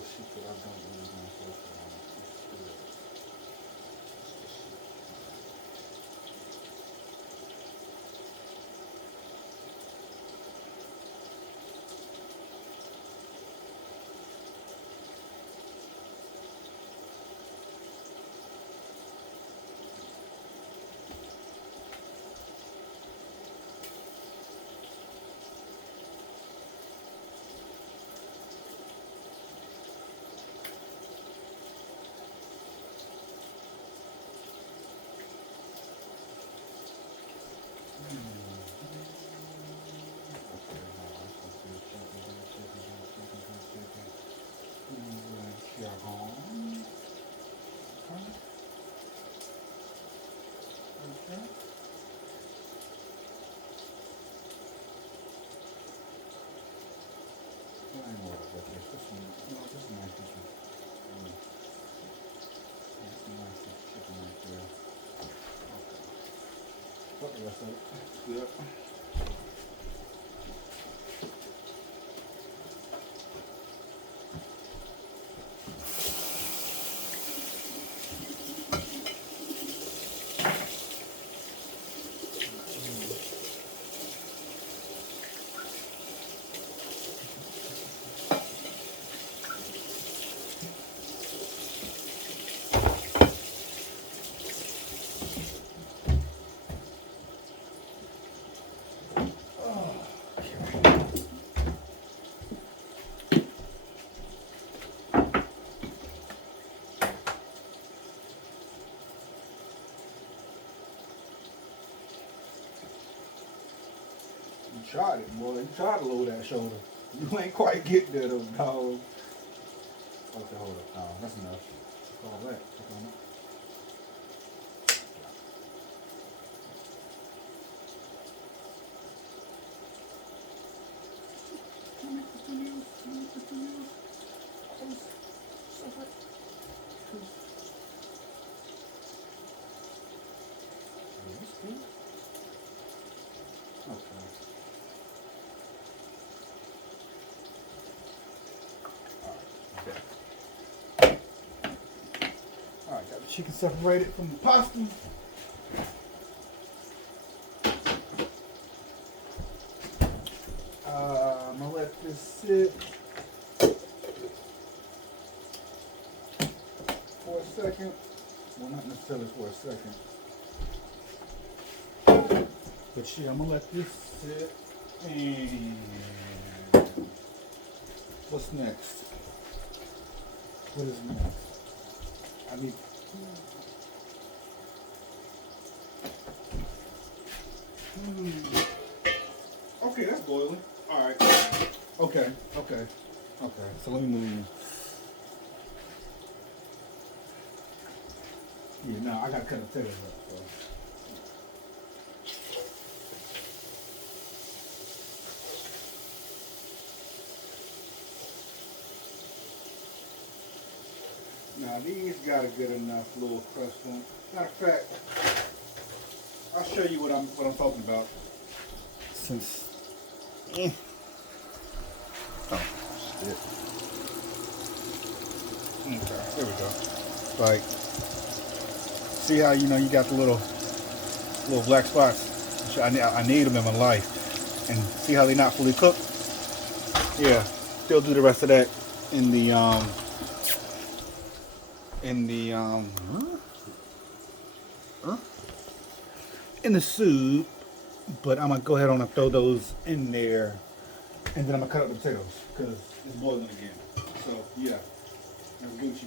Shit that I don't really want to focus on. Yep. tried it, boy. You tried to lower that shoulder. You ain't quite get there though, dog. Okay, hold up. No, that's enough. All that. Check on that. Alright, got the chicken separated from the pasta. I'm gonna let this sit for a second. Well, not necessarily for a second. But yeah, I'm gonna let this sit. And what's next? What is next? I need. Okay, that's boiling. All right. Okay. So let me move. Yeah, no, I gotta cut the potatoes up. So. Now these got a good enough little crust on them. Matter of fact, I'll show you what I'm talking about. Since oh shit. Okay, there we go. Like, see how you got the little black spots? I need them in my life. And see how they're not fully cooked? Yeah, they'll do the rest of that in the in the soup, but I'm gonna go ahead on and throw those in there, and then I'm gonna cut up the potatoes because it's boiling again. So yeah, Gucci.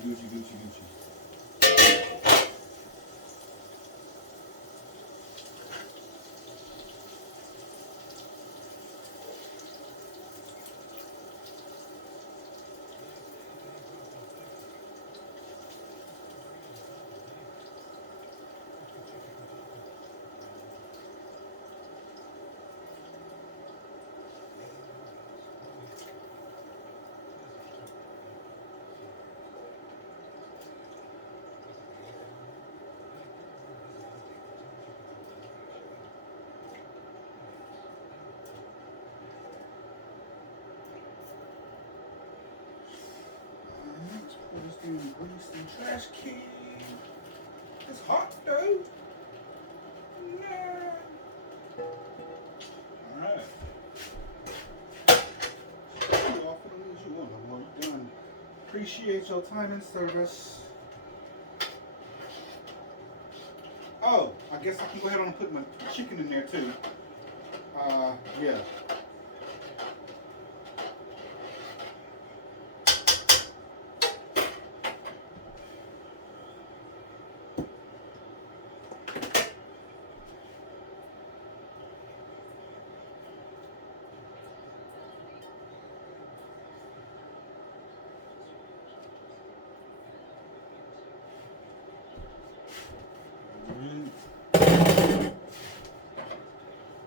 Just do grease and trash can. It's hot though. Nah. Alright. You done. Appreciate your time and service. Oh, I guess I can go ahead and put my chicken in there too. Yeah.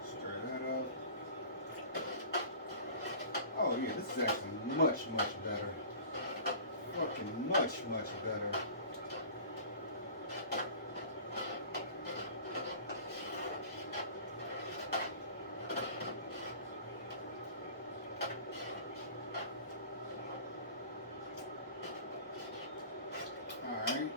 Stir that up. Oh yeah, this is actually much better. Fucking much better. Alright.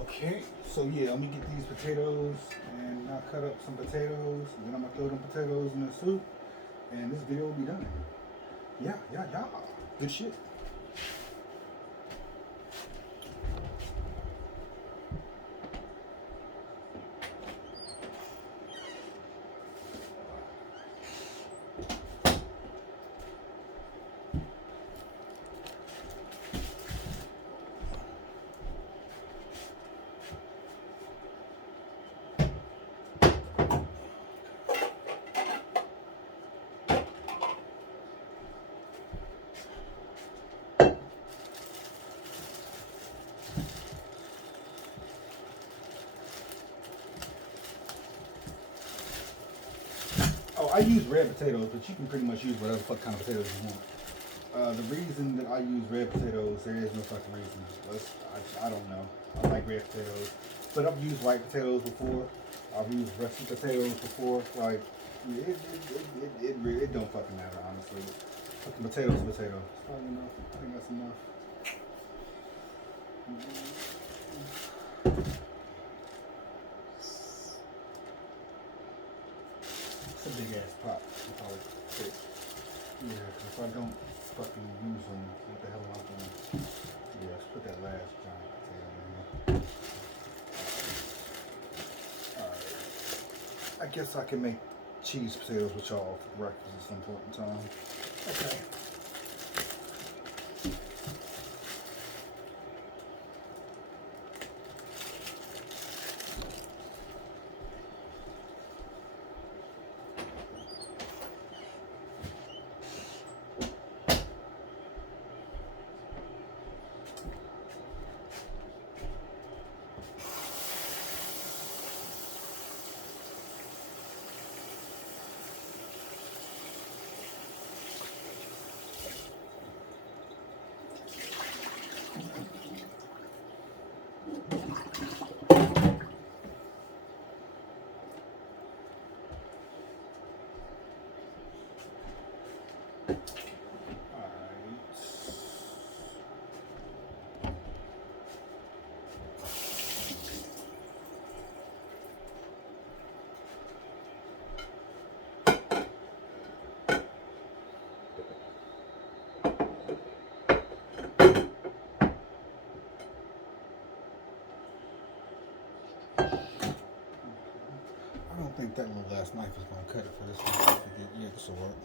Okay, so yeah, I'm gonna get these potatoes and I'll cut up some potatoes and then I'm gonna throw them potatoes in the soup and this video will be done. Yeah. Good shit. I use red potatoes, but you can pretty much use whatever fuck kind of potatoes you want. The reason that I use red potatoes, there is no fucking reason. I don't know. I like red potatoes. But I've used white potatoes before. I've used rusty potatoes before. Like, it don't fucking matter, honestly. Fucking potatoes, potatoes. Probably enough. I think that's enough. It's a big ass pot. I'll probably fit. Yeah, because if I don't fucking use them, what the hell am I doing? Yeah, let's put that last giant potato in here. Alright. I guess I can make cheese potatoes with y'all for breakfast at some point in time. Okay. I don't think that little last knife is going to cut it for this one. Yeah, this will work.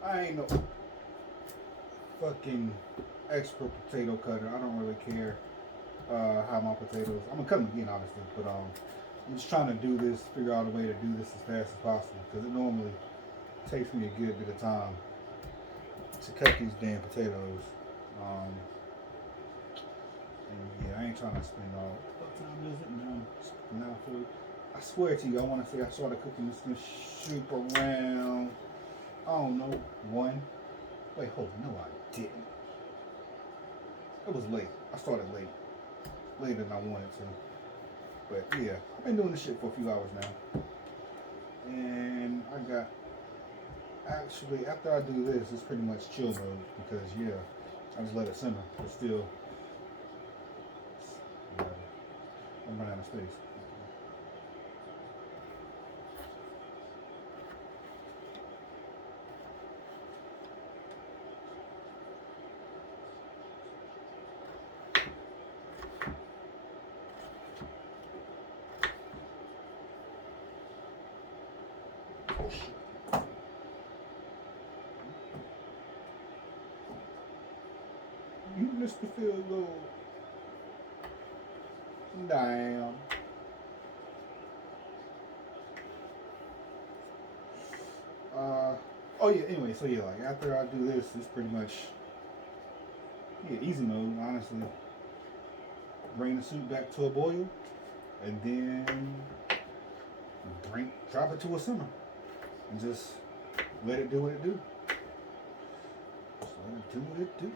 I ain't no fucking expert potato cutter. I don't really care how my potatoes. I'm gonna cut them again, obviously, but I'm just trying to do this, figure out a way to do this as fast as possible because it normally takes me a good bit of time to cut these damn potatoes. And yeah, I ain't trying to spend all. What time is it now? 9:40. I swear to you, I want to say I started cooking this soup around. I don't know, 1. Wait, hold on, no I didn't. It was late. I started late. Later than I wanted to. But yeah, I've been doing this shit for a few hours now. And I got, actually, after I do this, it's pretty much chill mode. Because yeah, I just let it simmer. But still, whatever. I'm running out of space. You missed the field goal. Damn. Oh yeah, anyway, so yeah, like after I do this, it's pretty much, yeah, easy mode, honestly. Bring the soup back to a boil, and then drop it to a simmer, and just let it do what it do. Just let it do what it do.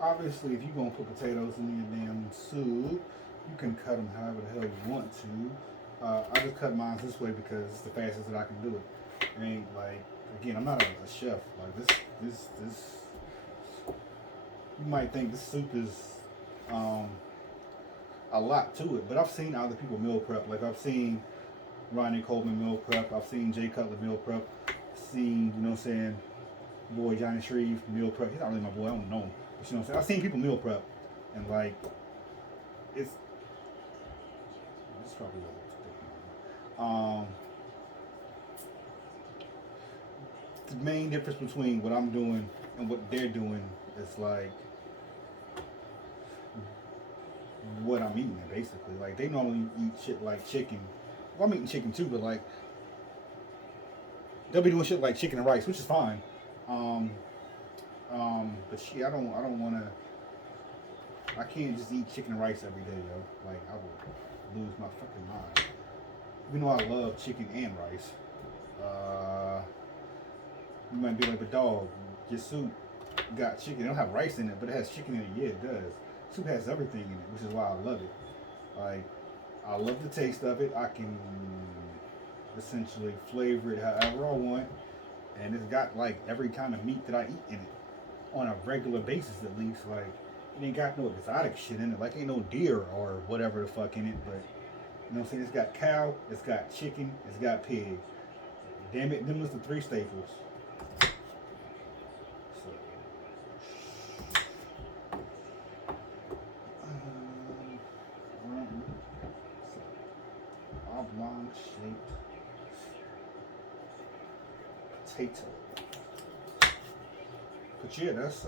Obviously, if you're gonna put potatoes in your damn soup, you can cut them however the hell you want to. I just cut mine this way because it's the fastest that I can do it. I ain't like, again, I'm not a chef. Like this. You might think this soup is um, a lot to it, but I've seen other people meal prep. Like I've seen Ronnie Coleman meal prep. I've seen Jay Cutler meal prep. Seen, you know what I'm saying, boy Johnny Shreve meal prep. He's not really my boy. I don't know him. But you know what I'm saying? I've seen people meal prep, and like it's probably the main difference between what I'm doing and what they're doing is like what I'm eating basically. Like they normally eat shit like chicken. Well, I'm eating chicken too, but like they'll be doing shit like chicken and rice, which is fine. Um, but shit, I don't want to. I can't just eat chicken and rice every day, yo. Like I will lose my fucking mind. Even though I love chicken and rice, you might be like, but dog, your soup got chicken. It don't have rice in it, but it has chicken in it. Yeah, it does. Soup has everything in it, which is why I love it. Like I love the taste of it. I can essentially flavor it however I want, and it's got like every kind of meat that I eat in it on a regular basis at least. Like it ain't got no exotic shit in it. Like ain't no deer or whatever the fuck in it, but you know what I'm saying? It's got cow, it's got chicken, it's got pig. Damn it, them was the three staples. So, oblong shaped potato. But yeah, that's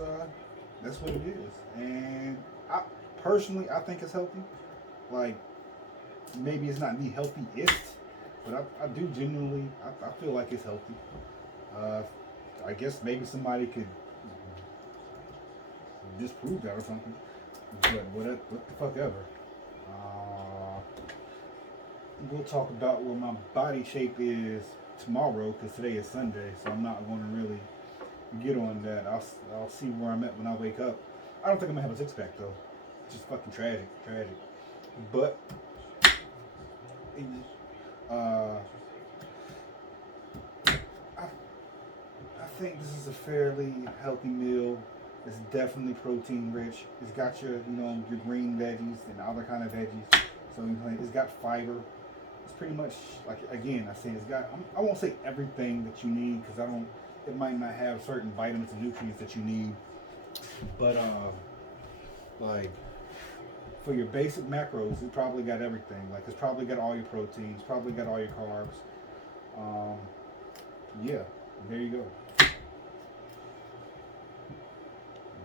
what it is. And I personally I think it's healthy. Like maybe it's not the healthiest, but I do genuinely I feel like it's healthy. I guess maybe somebody could disprove that or something. But what the fuck ever. We'll talk about where my body shape is tomorrow because today is Sunday, so I'm not going to really get on that. I'll see where I'm at when I wake up. I don't think I'm gonna have a six pack though. It's just fucking tragic. But I think this is a fairly healthy meal. It's definitely protein rich. It's got your your green veggies and other kind of veggies. So it's got fiber. It's pretty much like again I say it's got. I won't say everything that you need because I don't. It might not have certain vitamins and nutrients that you need, but like for your basic macros, it probably got everything. Like it's probably got all your proteins, probably got all your carbs. Yeah, there you go.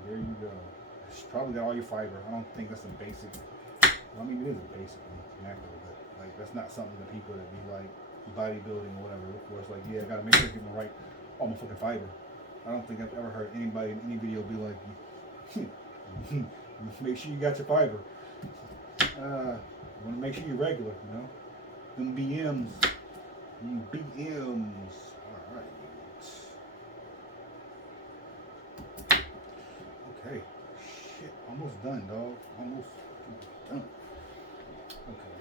There you go. It's probably got all your fiber. I don't think that's a basic. Well, I mean, it is a basic macro, but like that's not something that people that be like bodybuilding or whatever look for. It's like, yeah, I gotta make sure I get my right all my fucking fiber. I don't think I've ever heard anybody in any video be like, make sure you got your fiber. Want to make sure you're regular, Them BMs. All right. Okay. Shit. Almost done, dog. Almost done. Okay.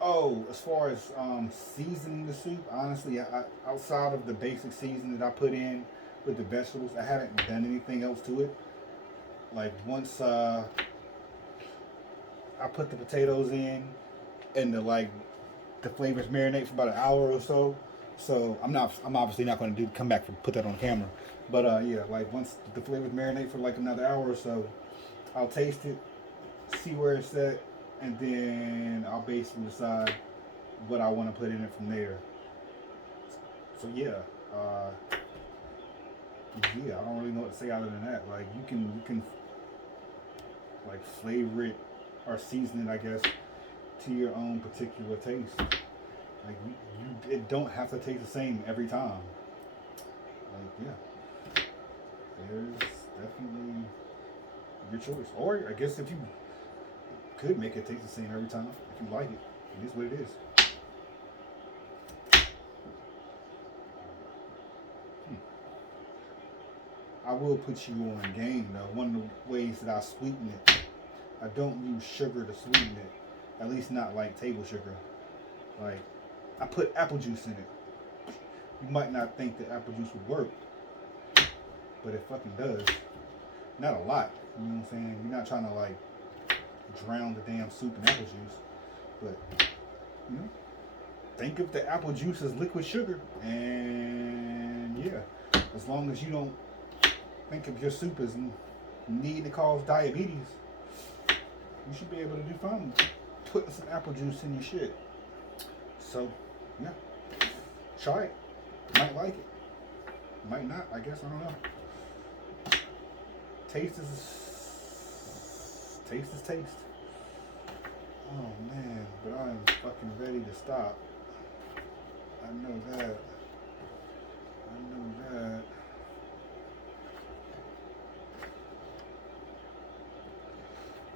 Oh, as far as seasoning the soup, honestly, I outside of the basic seasoning that I put in with the vegetables, I haven't done anything else to it. Like once I put the potatoes in and the flavors marinate for about an hour or so. So I'm obviously not going to come back and put that on camera. But yeah, like once the flavors marinate for like another hour or so, I'll taste it, see where it's at, and then I'll basically decide what I want to put in it from there. So yeah, I don't really know what to say other than that. Like you can like flavor it or season it, I guess, to your own particular taste. Like it don't have to taste the same every time. Like yeah, there's definitely your choice. Or I guess if you could make it taste the same every time, if you like it, it is what it is. I will put you on game though. One of the ways that I sweeten it, I don't use sugar to sweeten it. At least not like table sugar. Like, I put apple juice in it. You might not think that apple juice would work, but it fucking does. Not a lot, you know what I'm saying? You're not trying to like drown the damn soup in apple juice, but you know, think of the apple juice as liquid sugar, and yeah, as long as you don't think of your soup as needing to cause diabetes, you should be able to do fine putting some apple juice in your shit. So yeah, try it. Might like it, might not. I guess I don't know. Taste is taste. Oh man, but I am fucking ready to stop. I know that.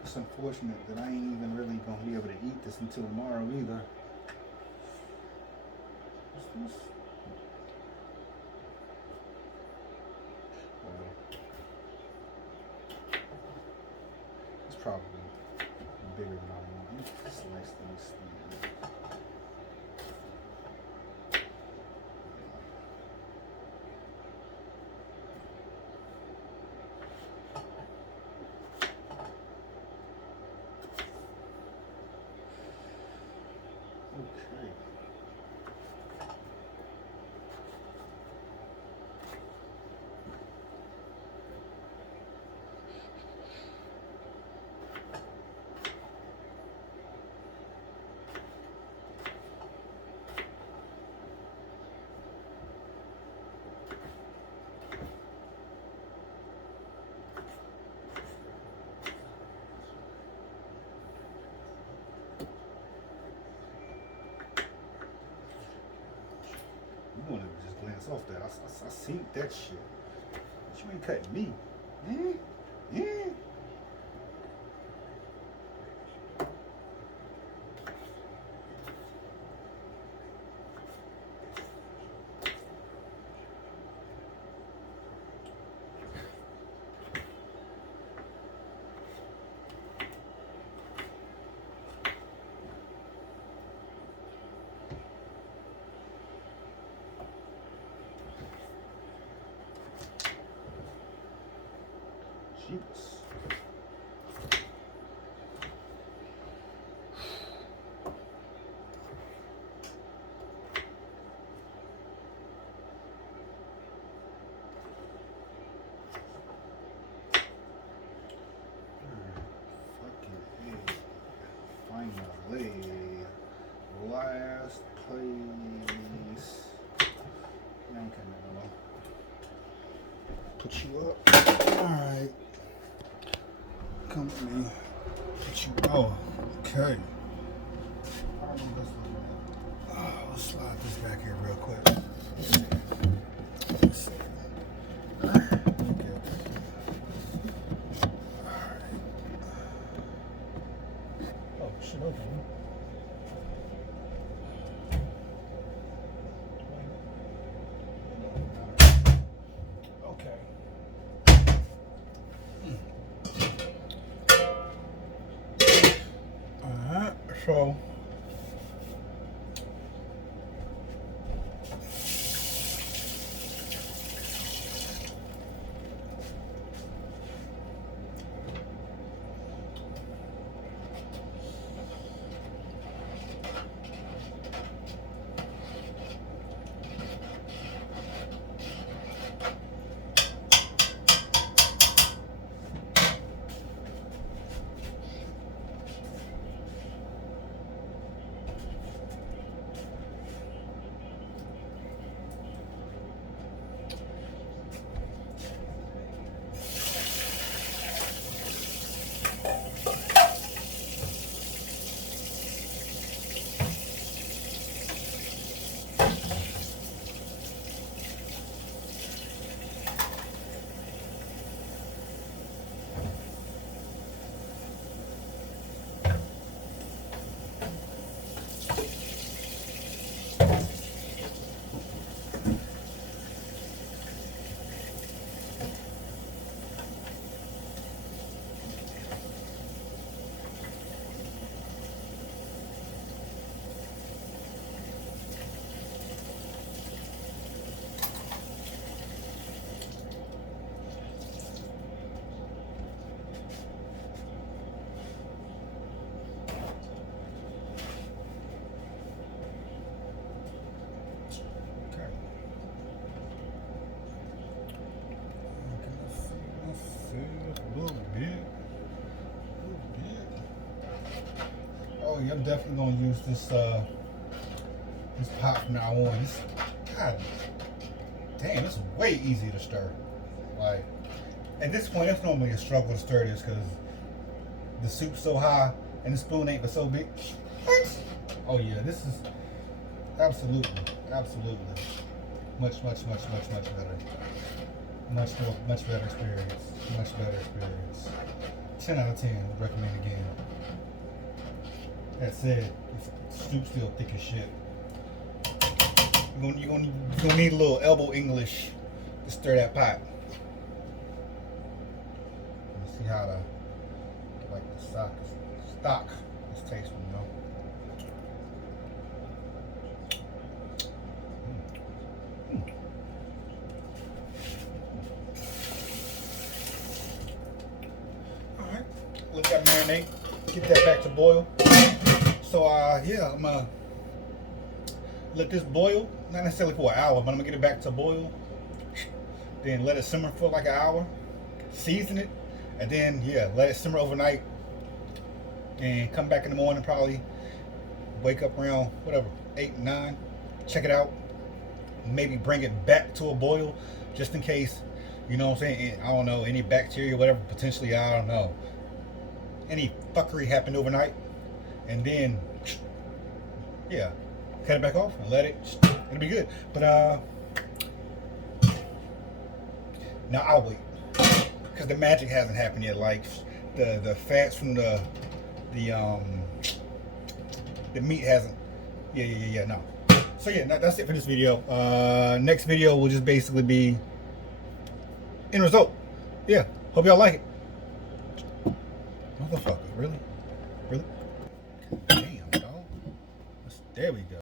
It's unfortunate that I ain't even really gonna be able to eat this until tomorrow either. What's this? It's probably bigger than I want. Let me slice these things. Okay. You want to just glance off that. I seen that shit. But you ain't cutting me. Jeez. Finally, last place. Yeah, I'm coming along. Put you up. All right. Come with me. Put you. Oh, okay. Let's slide this back here real quick. Let's see. Okay. Oh, shit, okay. Okay. Alright, so definitely gonna use this this pot from now on. This, God damn, it's way easier to stir. Like at this point, it's normally a struggle to stir this because the soup's so high and the spoon ain't but so big. What? Oh yeah, this is absolutely much better. Much better experience. Much better experience. 10 out of 10 would recommend again. That said, the soup's still thick as shit. You're gonna need a little elbow English to stir that pot. Let's see how the stock is tasting, you know. Alright, let that marinate. Get that back to boil. So yeah, I'm gonna let this boil, not necessarily for an hour, but I'm gonna get it back to boil. Then let it simmer for like an hour. Season it, and then yeah, let it simmer overnight. And come back in the morning, probably wake up around whatever 8, 9. Check it out. Maybe bring it back to a boil, just in case. You know what I'm saying? I don't know, any bacteria, whatever, potentially, I don't know, any fuckery happened overnight, and then yeah, cut it back off and let it. It'll be good. But now I'll wait because the magic hasn't happened yet. Like the fats from the meat hasn't. Yeah. No. So yeah, that's it for this video. Next video will just basically be end result. Yeah. Hope y'all like it. Motherfucker, really? Damn, dog. There we go.